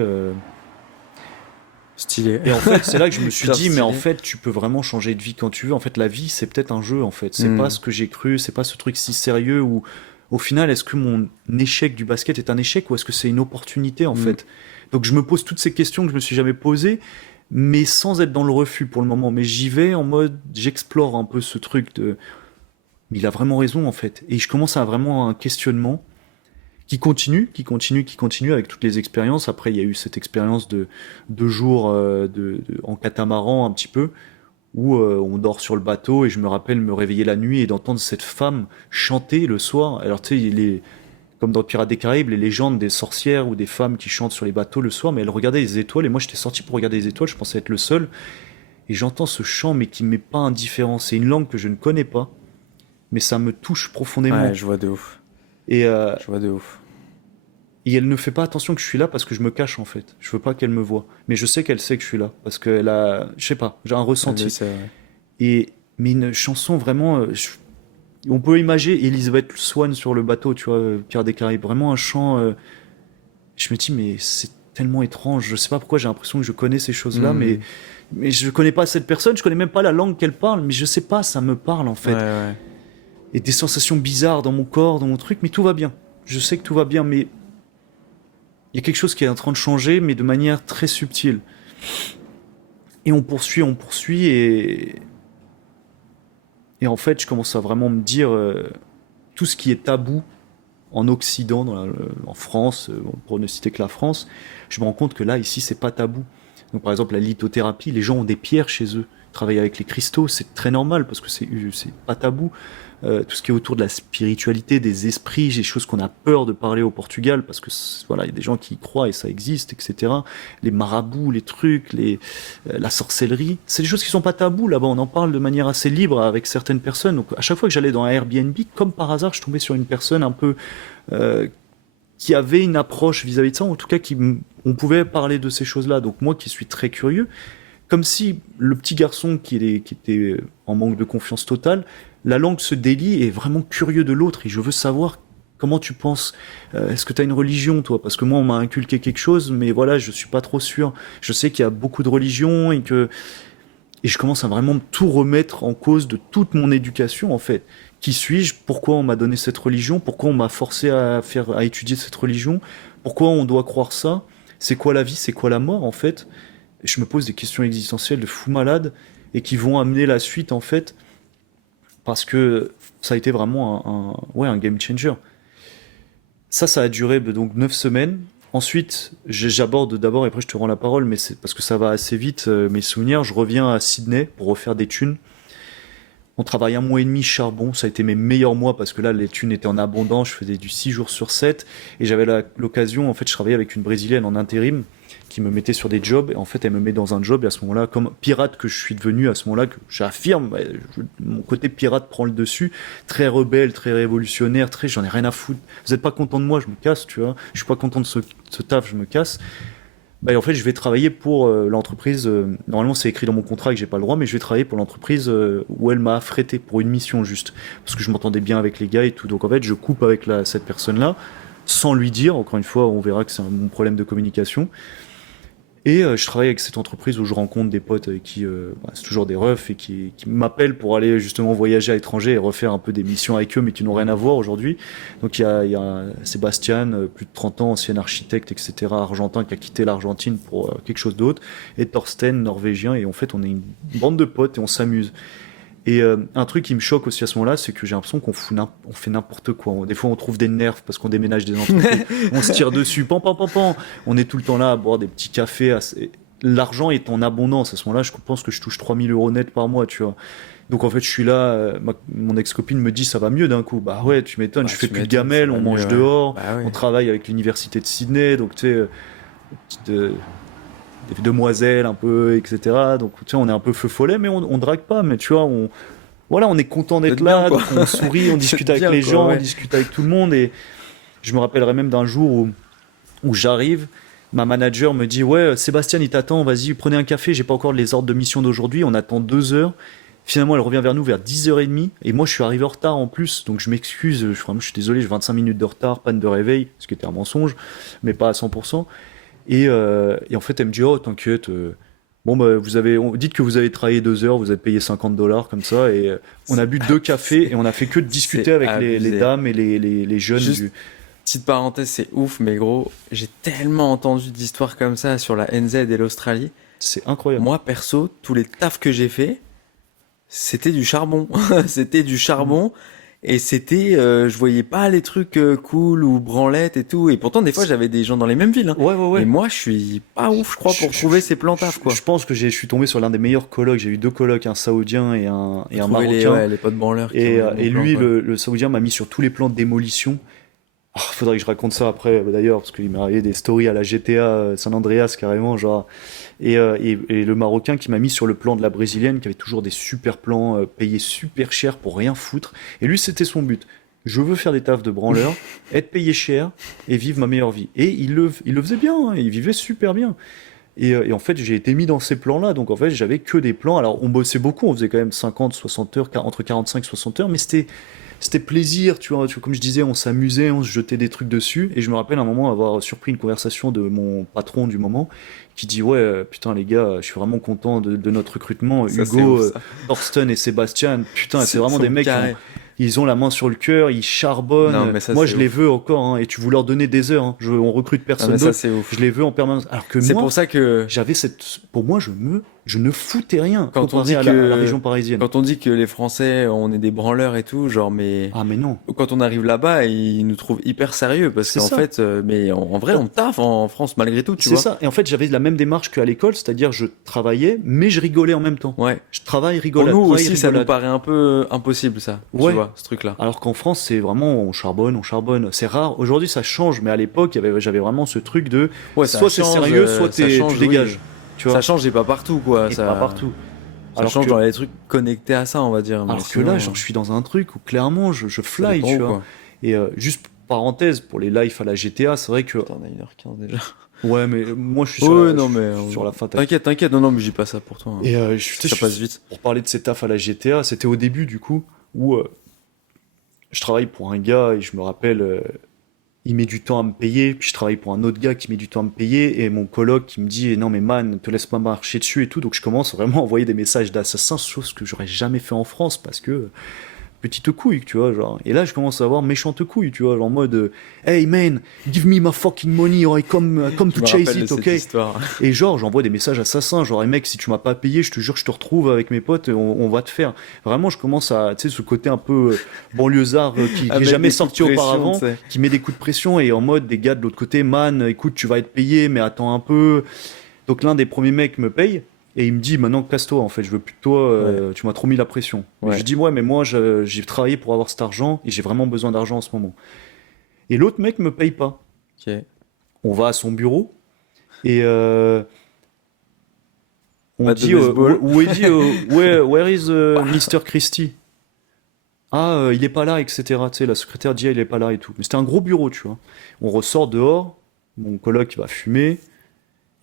Stylé. Et en fait, c'est là que je me suis Grave dit, mais en stylé. fait, tu peux vraiment changer de vie quand tu veux. En fait, la vie, c'est peut-être un jeu, en fait. C'est pas Hmm. ce que j'ai cru, c'est pas ce truc si sérieux où, au final, est-ce que mon échec du basket est un échec ou est-ce que c'est une opportunité, en Hmm. fait? Donc, je me pose toutes ces questions que je me suis jamais posées, mais sans être dans le refus pour le moment. Mais j'y vais en mode, j'explore un peu ce truc de, mais il a vraiment raison, en fait. Et je commence à vraiment un questionnement qui continue avec toutes les expériences. Après, il y a eu cette expérience de 2 jours en catamaran un petit peu, où on dort sur le bateau et je me rappelle me réveiller la nuit et d'entendre cette femme chanter le soir. Alors tu sais, comme dans Pirates des Caraïbes, les légendes des sorcières ou des femmes qui chantent sur les bateaux le soir, mais elle regardait les étoiles et moi j'étais sorti pour regarder les étoiles, je pensais être le seul. Et j'entends ce chant mais qui me met pas indifférent. C'est une langue que je ne connais pas, mais ça me touche Ouais, profondément. je vois de ouf. Et, Je vois de ouf. Et elle ne fait pas attention que je suis là parce que je me cache en fait. Je veux pas qu'elle me voie. Mais je sais qu'elle sait que je suis là parce qu'elle a, je sais pas, j'ai un Elle le ressenti. sait, ouais. Mais une chanson vraiment, on peut imaginer Elizabeth Swann sur le bateau, tu vois, Pierre des Caraïbes. Vraiment un chant. Je me dis mais c'est tellement étrange. Je sais pas pourquoi j'ai l'impression que je connais ces choses-là, Hmm. mais je connais pas cette personne. Je connais même pas la langue qu'elle parle. Mais je sais pas, ça me parle en Ouais, fait. ouais. Et des sensations bizarres dans mon corps, dans mon truc. Mais tout va bien. Je sais que tout va bien, mais il y a quelque chose qui est en train de changer, mais de manière très subtile. Et on poursuit, et en fait, je commence à vraiment me dire tout ce qui est tabou en Occident, en France, pour ne citer que la France, je me rends compte que là, ici, c'est pas tabou. Donc, par exemple, la lithothérapie, les gens ont des pierres chez eux. Travailler avec les cristaux, c'est très normal parce que c'est pas tabou. Tout ce qui est autour de la spiritualité, des esprits, des choses qu'on a peur de parler au Portugal parce que voilà, il y a des gens qui y croient et ça existe, etc. Les marabouts, les trucs, la sorcellerie, c'est des choses qui sont pas tabous là-bas. On en parle de manière assez libre avec certaines personnes. Donc à chaque fois que j'allais dans un Airbnb, comme par hasard, je tombais sur une personne un peu euh, qui avait une approche vis-à-vis de ça, en tout cas on pouvait parler de ces choses-là. Donc moi qui suis très curieux, comme si le petit garçon qui était en manque de confiance totale, la langue se délie et est vraiment curieux de l'autre et je veux savoir comment tu penses. Est-ce que tu as une religion toi? Parce que moi on m'a inculqué quelque chose, mais voilà, je suis pas trop sûr. Je sais qu'il y a beaucoup de religions et je commence à vraiment tout remettre en cause de toute mon éducation en fait. Qui suis-je? Pourquoi on m'a donné cette religion? Pourquoi on m'a forcé à étudier cette religion? Pourquoi on doit croire ça? C'est quoi la vie? C'est quoi la mort en fait? Je me pose des questions existentielles de fou malade et qui vont amener la suite en fait parce que ça a été vraiment ouais, un game changer. Ça a duré donc 9 semaines. Ensuite, j'aborde d'abord, et après je te rends la parole, mais c'est parce que ça va assez vite, mes souvenirs. Je reviens à Sydney pour refaire des thunes. On travaille 1 mois et demi charbon, ça a été mes meilleurs mois parce que là les thunes étaient en abondance, je faisais du 6 jours sur 7 et j'avais l'occasion, en fait je travaillais avec une brésilienne en intérim qui me mettait sur des jobs et en fait elle me met dans un job et à ce moment-là, comme pirate que je suis devenu à ce moment-là, que j'affirme, mon côté pirate prend le dessus, très rebelle, très révolutionnaire, très j'en ai rien à foutre, vous êtes pas content de moi, je me casse, tu vois, je suis pas content de ce taf, je me casse. Bah, en fait, je vais travailler pour l'entreprise. Normalement, c'est écrit dans mon contrat que j'ai pas le droit, mais je vais travailler pour l'entreprise où elle m'a affrété pour une mission juste, parce que je m'entendais bien avec les gars et tout. Donc en fait, je coupe avec cette personne-là, sans lui dire. Encore une fois, on verra que c'est mon problème de communication. Et je travaille avec cette entreprise où je rencontre des potes avec qui c'est toujours des refs et qui m'appellent pour aller justement voyager à l'étranger et refaire un peu des missions avec eux, mais qui n'ont rien à voir aujourd'hui. Donc il y a Sébastien, plus de 30 ans, ancien architecte, etc., argentin, qui a quitté l'Argentine pour quelque chose d'autre, et Thorsten, norvégien, et en fait on est une bande de potes et on s'amuse. Et un truc qui me choque aussi à ce moment-là, c'est que j'ai l'impression on fait n'importe quoi. Des fois, on trouve des nerfs parce qu'on déménage des entreprises. On se tire dessus, pan, pan, pan, pan. On est tout le temps là à boire des petits cafés. L'argent est en abondance. À ce moment-là, je pense que je touche 3000 euros net par mois, tu vois. Donc en fait, je suis là, mon ex-copine me dit ça va mieux d'un coup. Bah ouais, tu m'étonnes, Ouais, je fais tu plus de m'étonnes, gamelle, ça on va mange mieux, ouais. dehors, Bah ouais. on travaille avec l'université de Sydney, donc tu sais, des demoiselles un peu, etc. Donc tu sais, on est un peu feu follet, mais on drague pas, mais tu vois, voilà, on est content d'être D'être bien, là, quoi. donc on sourit, on discute C'est avec bien, les quoi, gens, on ouais. discute avec tout le monde, et je me rappellerai même d'un jour où j'arrive, ma manager me dit ouais Sébastien il t'attend, vas-y prenez un café, j'ai pas encore les ordres de mission d'aujourd'hui, on attend 2 heures. Finalement elle revient vers nous vers 10h30 et moi je suis arrivé en retard en plus, donc je m'excuse, je suis désolé, j'ai 25 minutes de retard, panne de réveil, ce qui était un mensonge, mais pas à 100%. Et en fait elle me dit oh t'inquiète, bon bah dites que vous avez travaillé 2 heures, vous êtes payé $50 comme ça, et on a bu 2 cafés et on a fait que de discuter C'est avec les abusé. dames et les jeunes Juste du... petite parenthèse, c'est ouf, mais gros, j'ai tellement entendu d'histoires comme ça sur la NZ et l'Australie. C'est incroyable. Moi, perso, tous les tafs que j'ai fait, c'était du charbon. C'était du charbon. Et c'était, je voyais pas les trucs cool ou branlettes et tout. Et pourtant, des fois, j'avais des gens dans les mêmes villes, hein. Ouais, ouais, ouais. Et moi, je suis pas ouf, je crois, pour trouver ces plans taf, quoi. Je pense que je suis tombé sur l'un des meilleurs colocs. J'ai eu 2 colocs, un saoudien et un Trouver les, marocain. ouais, les potes branleurs qui ont les bons Et plans, lui, quoi. le saoudien m'a mis sur tous les plans de démolition. Ah, faudrait que je raconte ça après, d'ailleurs, parce qu'il m'est arrivé des stories à la GTA San Andreas carrément, genre. Et le marocain qui m'a mis sur le plan de la brésilienne, qui avait toujours des super plans, payés super cher pour rien foutre. Et lui, c'était son but. Je veux faire des tafs de branleur, être payé cher et vivre ma meilleure vie. Et il le faisait bien, hein, il vivait super bien. Et en fait, j'ai été mis dans ces plans-là. Donc en fait, j'avais que des plans. Alors on bossait beaucoup, on faisait quand même 50, 60 heures, entre 45 et 60 heures, mais c'était plaisir, tu vois, comme je disais, on s'amusait, on se jetait des trucs dessus. Et je me rappelle un moment avoir surpris une conversation de mon patron du moment qui dit ouais, putain les gars, je suis vraiment content de notre recrutement. Ça, c'est Hugo, ouf, ça. Thorsten et Sébastien, putain, c'est vraiment Ils des sont mecs qui carrés. ils ont la main sur le cœur, ils charbonnent. Non, mais ça, Moi, c'est je les ouf. veux encore, hein, et tu veux leur donner des heures. Hein. On recrute Non, personne mais ça, d'autre. c'est ouf. Je les veux en permanence. Alors que C'est moi, pour ça que j'avais pour moi, je ne foutais rien quand on comparé dit à la région parisienne. quand on dit que les Français, on est des branleurs et tout, genre, mais Ah, mais non. quand on arrive là-bas, ils nous trouvent hyper sérieux parce C'est qu'en ça. fait, mais en vrai, on taffe en France malgré tout, tu C'est vois. ça. Et en fait, j'avais la même démarche qu'à l'école, c'est-à-dire je travaillais, mais je rigolais en même temps. Ouais. Je travaille, Pour rigolade. nous travail, aussi, ça nous rigolade. paraît un peu impossible, ça. Ouais. Tu vois, ce truc-là. Alors qu'en France, c'est vraiment on charbonne, on charbonne. C'est rare. Aujourd'hui, ça change, mais à l'époque, j'avais vraiment ce truc de Ouais, ça soit c'est change, sérieux, soit ça change, tu dégages. oui. Tu vois. Ça change et pas partout, quoi. Et Ça, pas partout. ça Alors change que, dans les trucs connectés à ça, on va dire. Mais alors que sinon, là, genre, je suis dans un truc où clairement, je ça fly, dépend tu où, vois. quoi. Et juste parenthèse, pour les lives à la GTA, c'est vrai que. Putain, on a 1h15 déjà. Ouais, mais moi, je suis sur, Ouais, la, non, je mais suis sur la fin. t'inquiète. t'inquiète, t'inquiète. Non, non, mais je dis pas ça pour toi, hein. Et Ça passe vite. pour parler de ces tafs à la GTA, c'était au début, du coup, où je travaille pour un gars et je me rappelle, il met du temps à me payer, puis je travaille pour un autre gars qui met du temps à me payer, et mon coloc qui me dit non mais man, te laisse pas marcher dessus et tout, donc je commence vraiment à envoyer des messages d'assassin, chose que j'aurais jamais fait en France parce que petite couille, tu vois, genre. Et là, je commence à avoir méchante couille, tu vois, genre en mode hey man, give me my fucking money or I come Je to me chase rappelle de it, cette ok? histoire. Et genre, j'envoie des messages assassins, genre, hey mec, si tu m'as pas payé, je te jure, je te retrouve avec mes potes, et on va te faire. Vraiment, je commence à, tu sais, ce côté un peu banlieusard qui est Avec jamais des coups sorti de pression, auparavant, tu sais. qui met des coups de pression, et en mode des gars de l'autre côté, man, écoute, tu vas être payé, mais attends un peu. Donc l'un des premiers mecs me paye. Et il me dit, maintenant casse-toi, en fait, je veux plus de toi, tu m'as trop mis la pression. Ouais. Et je dis, ouais, mais moi, j'ai travaillé pour avoir cet argent, et j'ai vraiment besoin d'argent en ce moment. Et l'autre mec me paye pas. Ok. On va à son bureau, et on Batte de dit, baseball. où il dit, where is Mr. Christie? Ah, il est pas là, etc. Tu sais, la secrétaire dit, ah, il est pas là et tout. Mais c'était un gros bureau, tu vois. On ressort dehors, mon coloc va fumer,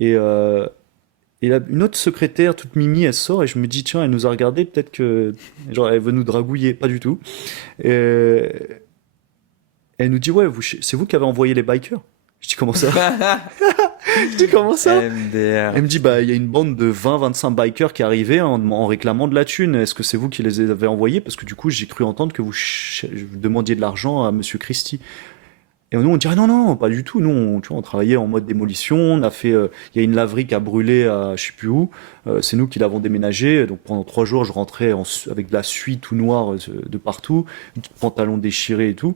et là, une autre secrétaire, toute mimi, elle sort et je me dis, tiens, elle nous a regardé, peut-être que. Genre, elle veut nous dragouiller. Pas du tout. Et elle nous dit, ouais, c'est vous qui avez envoyé les bikers? Je dis, comment ça? Je dis, comment ça? MDR. Elle me dit, bah, il y a une bande de 20-25 bikers qui arrivaient en réclamant de la thune. Est-ce que c'est vous qui les avez envoyés? Parce que du coup, j'ai cru entendre que vous demandiez de l'argent à Monsieur Christie. Et nous, on dirait non, non, pas du tout. Nous, tu vois, on travaillait en mode démolition. On a fait, il y a une laverie qui a brûlé à je sais plus où. C'est nous qui l'avons déménagé. Donc pendant 3 jours, je rentrais avec de la suie tout noire de partout, pantalons déchirés et tout.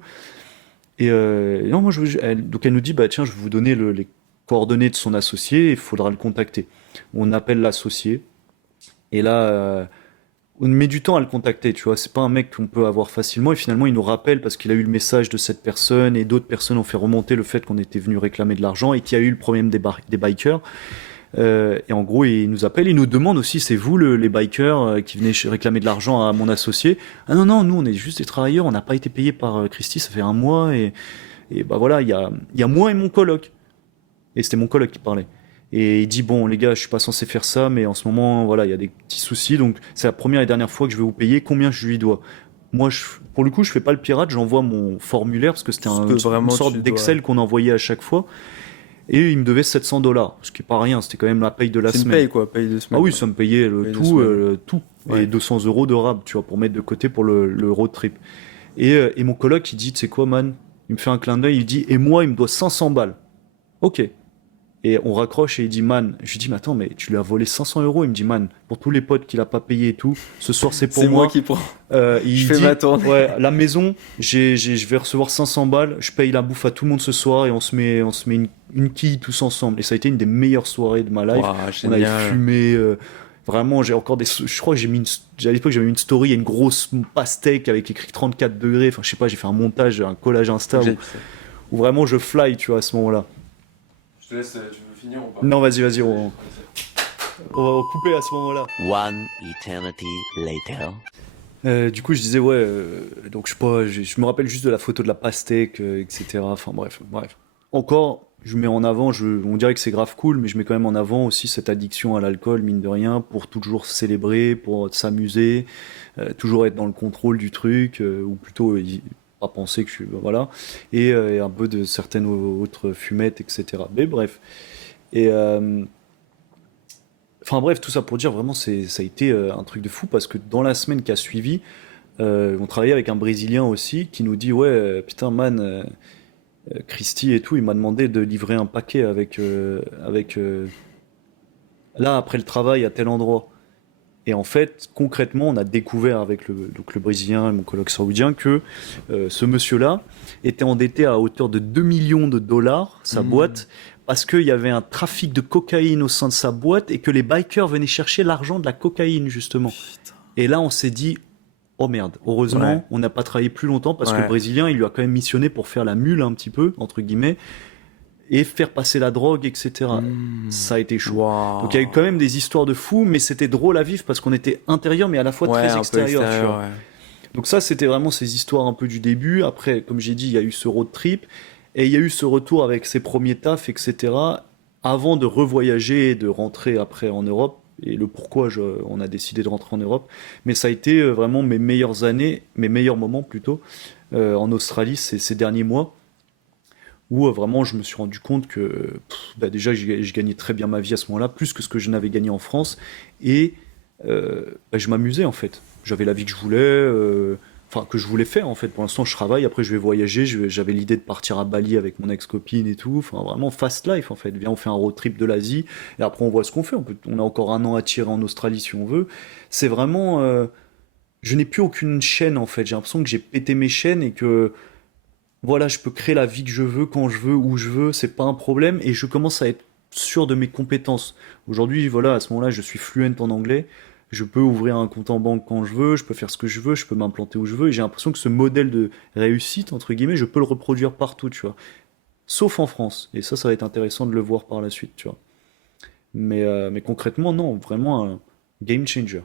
Et non, moi, donc elle nous dit, bah tiens, je vais vous donner les coordonnées de son associé. Il faudra le contacter. On appelle l'associé. Et là, on met du temps à le contacter, tu vois. C'est pas un mec qu'on peut avoir facilement. Et finalement, il nous rappelle parce qu'il a eu le message de cette personne et d'autres personnes ont fait remonter le fait qu'on était venu réclamer de l'argent et qu'il y a eu le problème des bikers. Et en gros, il nous appelle, il nous demande aussi, c'est vous les bikers qui venez réclamer de l'argent à mon associé? Ah non, non, nous on est juste des travailleurs, on n'a pas été payés par Christy, ça fait un mois et bah voilà, il y a moi et mon coloc. Et c'était mon coloc qui parlait. Et il dit bon les gars, je suis pas censé faire ça, mais en ce moment voilà, il y a des petits soucis, donc c'est la première et dernière fois que je vais vous payer. Combien je lui dois? Moi, pour le coup, je fais pas le pirate, j'envoie mon formulaire parce que c'était Ce que une vraiment sorte tu d'Excel dois. qu'on envoyait à chaque fois. Et il me devait 700 $, ce qui est pas rien, c'était quand même la paye de la C'est une semaine. paye, quoi, paye de Ah semaine. oui, Ouais. ça me payait le Paye de tout, semaine. tout. Et Ouais. 200 € de rab, tu vois, pour mettre de côté pour le road trip. Et mon coloc, il dit, tu sais quoi, man? Il me fait un clin d'œil, il dit, et moi, il me doit 500 balles. Ok. Et on raccroche et il dit, man, je lui dis, mais attends, mais tu lui as volé 500 €. Il me dit, man, pour tous les potes qu'il a pas payé et tout, ce soir c'est pour C'est moi moi. qui prends. Je Il fais dit, ma tournée. ouais, la maison, je vais recevoir 500 balles, je paye la bouffe à tout le monde ce soir et on se met une quille tous ensemble. Et ça a été une des meilleures soirées de ma life. Waouh, On avait génial. fumé, vraiment, j'ai encore je crois que à l'époque j'avais mis une story, il y a une grosse pastèque avec écrit 34 degrés, enfin je sais pas, j'ai fait un montage, un collage Faut Insta que où, j'aille. où vraiment je fly, tu vois, à ce moment-là. Je te laisse, tu veux finir ou pas? Non, vas-y, on va couper à ce moment-là. One eternity later. Du coup, je disais, ouais, donc je sais pas, je me rappelle juste de la photo de la pastèque, etc. Enfin, bref. Encore, je mets en avant, on dirait que c'est grave cool, mais je mets quand même en avant aussi cette addiction à l'alcool, mine de rien, pour toujours célébrer, pour s'amuser, toujours être dans le contrôle du truc, ou plutôt pas penser que je suis, voilà, et un peu de certaines autres fumettes, etc. Mais bref. Et, enfin bref, tout ça pour dire vraiment, ça a été un truc de fou parce que dans la semaine qui a suivi, on travaillait avec un Brésilien aussi qui nous dit ouais, putain man, Christy et tout, il m'a demandé de livrer un paquet avec là après le travail à tel endroit. Et en fait, concrètement, on a découvert avec donc le Brésilien et mon collègue saoudien que ce monsieur-là était endetté à hauteur de 2 millions de dollars, sa Mmh. boîte, parce qu'il y avait un trafic de cocaïne au sein de sa boîte et que les bikers venaient chercher l'argent de la cocaïne, justement. Putain. Et là, on s'est dit, oh merde, Ouais. heureusement, on n'a pas travaillé plus longtemps parce que le Ouais. Brésilien, il lui a quand même missionné pour faire la mule un petit peu, entre guillemets, et faire passer la drogue, etc. Mmh. Ça a été chaud. Donc il y a eu Waouh. quand même des histoires de fous, mais c'était drôle à vivre parce qu'on était intérieur, mais à la fois Ouais, très un peu extérieur, tu extérieur, vois. ouais. Donc ça, c'était vraiment ces histoires un peu du début. Après, comme j'ai dit, il y a eu ce road trip, et il y a eu ce retour avec ses premiers tafs, etc. Avant de revoyager et de rentrer après en Europe. Et le pourquoi on a décidé de rentrer en Europe. Mais ça a été vraiment mes meilleures années, mes meilleurs moments plutôt, en Australie ces derniers mois où vraiment je me suis rendu compte que bah, déjà je gagnais très bien ma vie à ce moment-là, plus que ce que je n'avais gagné en France, et bah, je m'amusais en fait. J'avais la vie que je voulais, enfin que je voulais faire en fait. Pour l'instant je travaille, après je vais voyager, j'avais l'idée de partir à Bali avec mon ex-copine et tout, enfin vraiment fast life en fait. Viens on fait un road trip de l'Asie, et après on voit ce qu'on fait, on a encore un an à tirer en Australie si on veut. C'est vraiment... je n'ai plus aucune chaîne en fait, j'ai l'impression que j'ai pété mes chaînes et que voilà, je peux créer la vie que je veux, quand je veux, où je veux, c'est pas un problème, et je commence à être sûr de mes compétences. Aujourd'hui, voilà, à ce moment-là, je suis fluent en anglais, je peux ouvrir un compte en banque quand je veux, je peux faire ce que je veux, je peux m'implanter où je veux, et j'ai l'impression que ce modèle de réussite, entre guillemets, je peux le reproduire partout, tu vois. Sauf en France, et ça va être intéressant de le voir par la suite, tu vois. Mais concrètement, non, vraiment un game changer.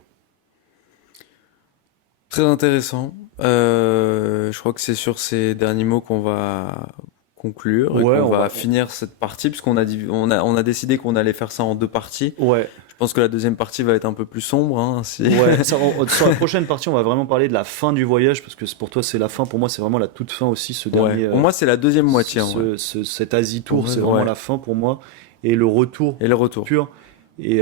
Très intéressant. Je crois que c'est sur ces derniers mots qu'on va conclure et Ouais, qu'on on va va... finir cette partie, puisqu'on a dit, on a décidé qu'on allait faire ça en deux parties. Ouais, Je pense que la deuxième partie va être un peu plus sombre, hein, si... ouais, sur la prochaine partie, on va vraiment parler de la fin du voyage, parce que pour toi c'est la fin, pour moi c'est vraiment la toute fin aussi, ce Ouais. dernier, Pour moi, c'est la deuxième moitié, en vrai. cet Asie Pour Tour, moi, c'est vraiment ouais. la fin pour moi, et le retour Et le retour. pur. Et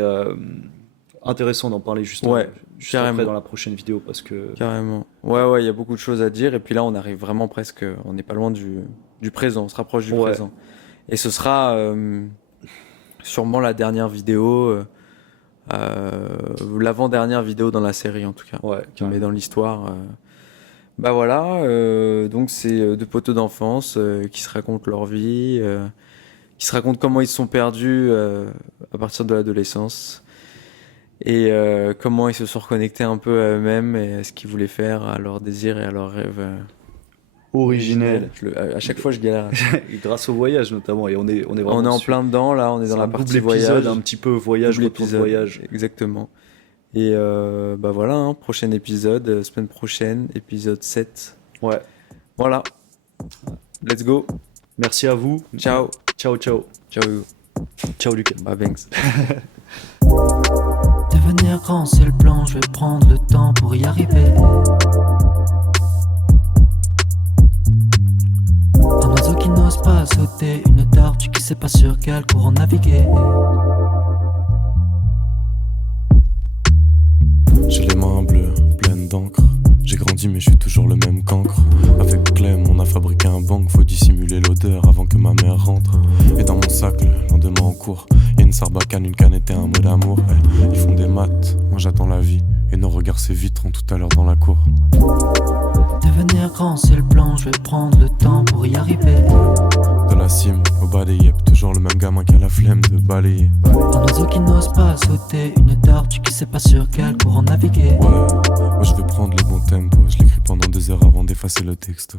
intéressant d'en parler juste Ouais, juste carrément. après dans la prochaine vidéo parce que Carrément. Ouais, il y a beaucoup de choses à dire. Et puis là, on arrive vraiment presque. On n'est pas loin du présent. On se rapproche du Ouais. présent. Et ce sera sûrement la dernière vidéo, l'avant-dernière vidéo dans la série en tout cas. ouais, Mais carrément. dans l'histoire. Bah voilà. Donc c'est deux poteaux d'enfance qui se racontent leur vie, qui se racontent comment ils se sont perdus à partir de l'adolescence. Et comment ils se sont reconnectés un peu à eux-mêmes et à ce qu'ils voulaient faire, à leurs désirs et à leurs rêves Originel. À chaque fois, je galère. Et grâce au voyage notamment et on est vraiment On est en sur- plein dedans, là, on est c'est dans la un partie double épisode voyage. un petit peu voyage Double retour de épisode, voyage. exactement. Et bah voilà, hein, prochain épisode, semaine prochaine, épisode 7. Ouais. Voilà, let's go. Merci à vous. Ciao. Ciao ciao. Ciao. Ciao Lucas. Bye, Banks. Devenir grand c'est le plan, je vais prendre le temps pour y arriver. Un oiseau qui n'ose pas sauter, une tortue qui sait pas sur quel courant naviguer. J'ai les mains bleues, pleines d'encre. J'ai grandi mais je suis toujours le même cancre. Avec Clem on a fabriqué un bang. Faut dissimuler l'odeur avant que ma mère rentre. Et dans mon sac le lendemain en cours, y'a une sarbacane, une canette et un mot d'amour. Ils font des maths, moi j'attends la vie. Et nos regards s'éviteront tout à l'heure dans la cour. Devenir grand c'est le plan, je vais prendre le temps pour y arriver. De la cime au balayé, toujours le même gamin qui a la flemme de balayer. Un oiseau qui n'ose pas sauter, une tortue qui sait pas sur quel courant naviguer. Ouais, moi je veux prendre le bon tempo. Je l'écris pendant 2 heures avant d'effacer le texte.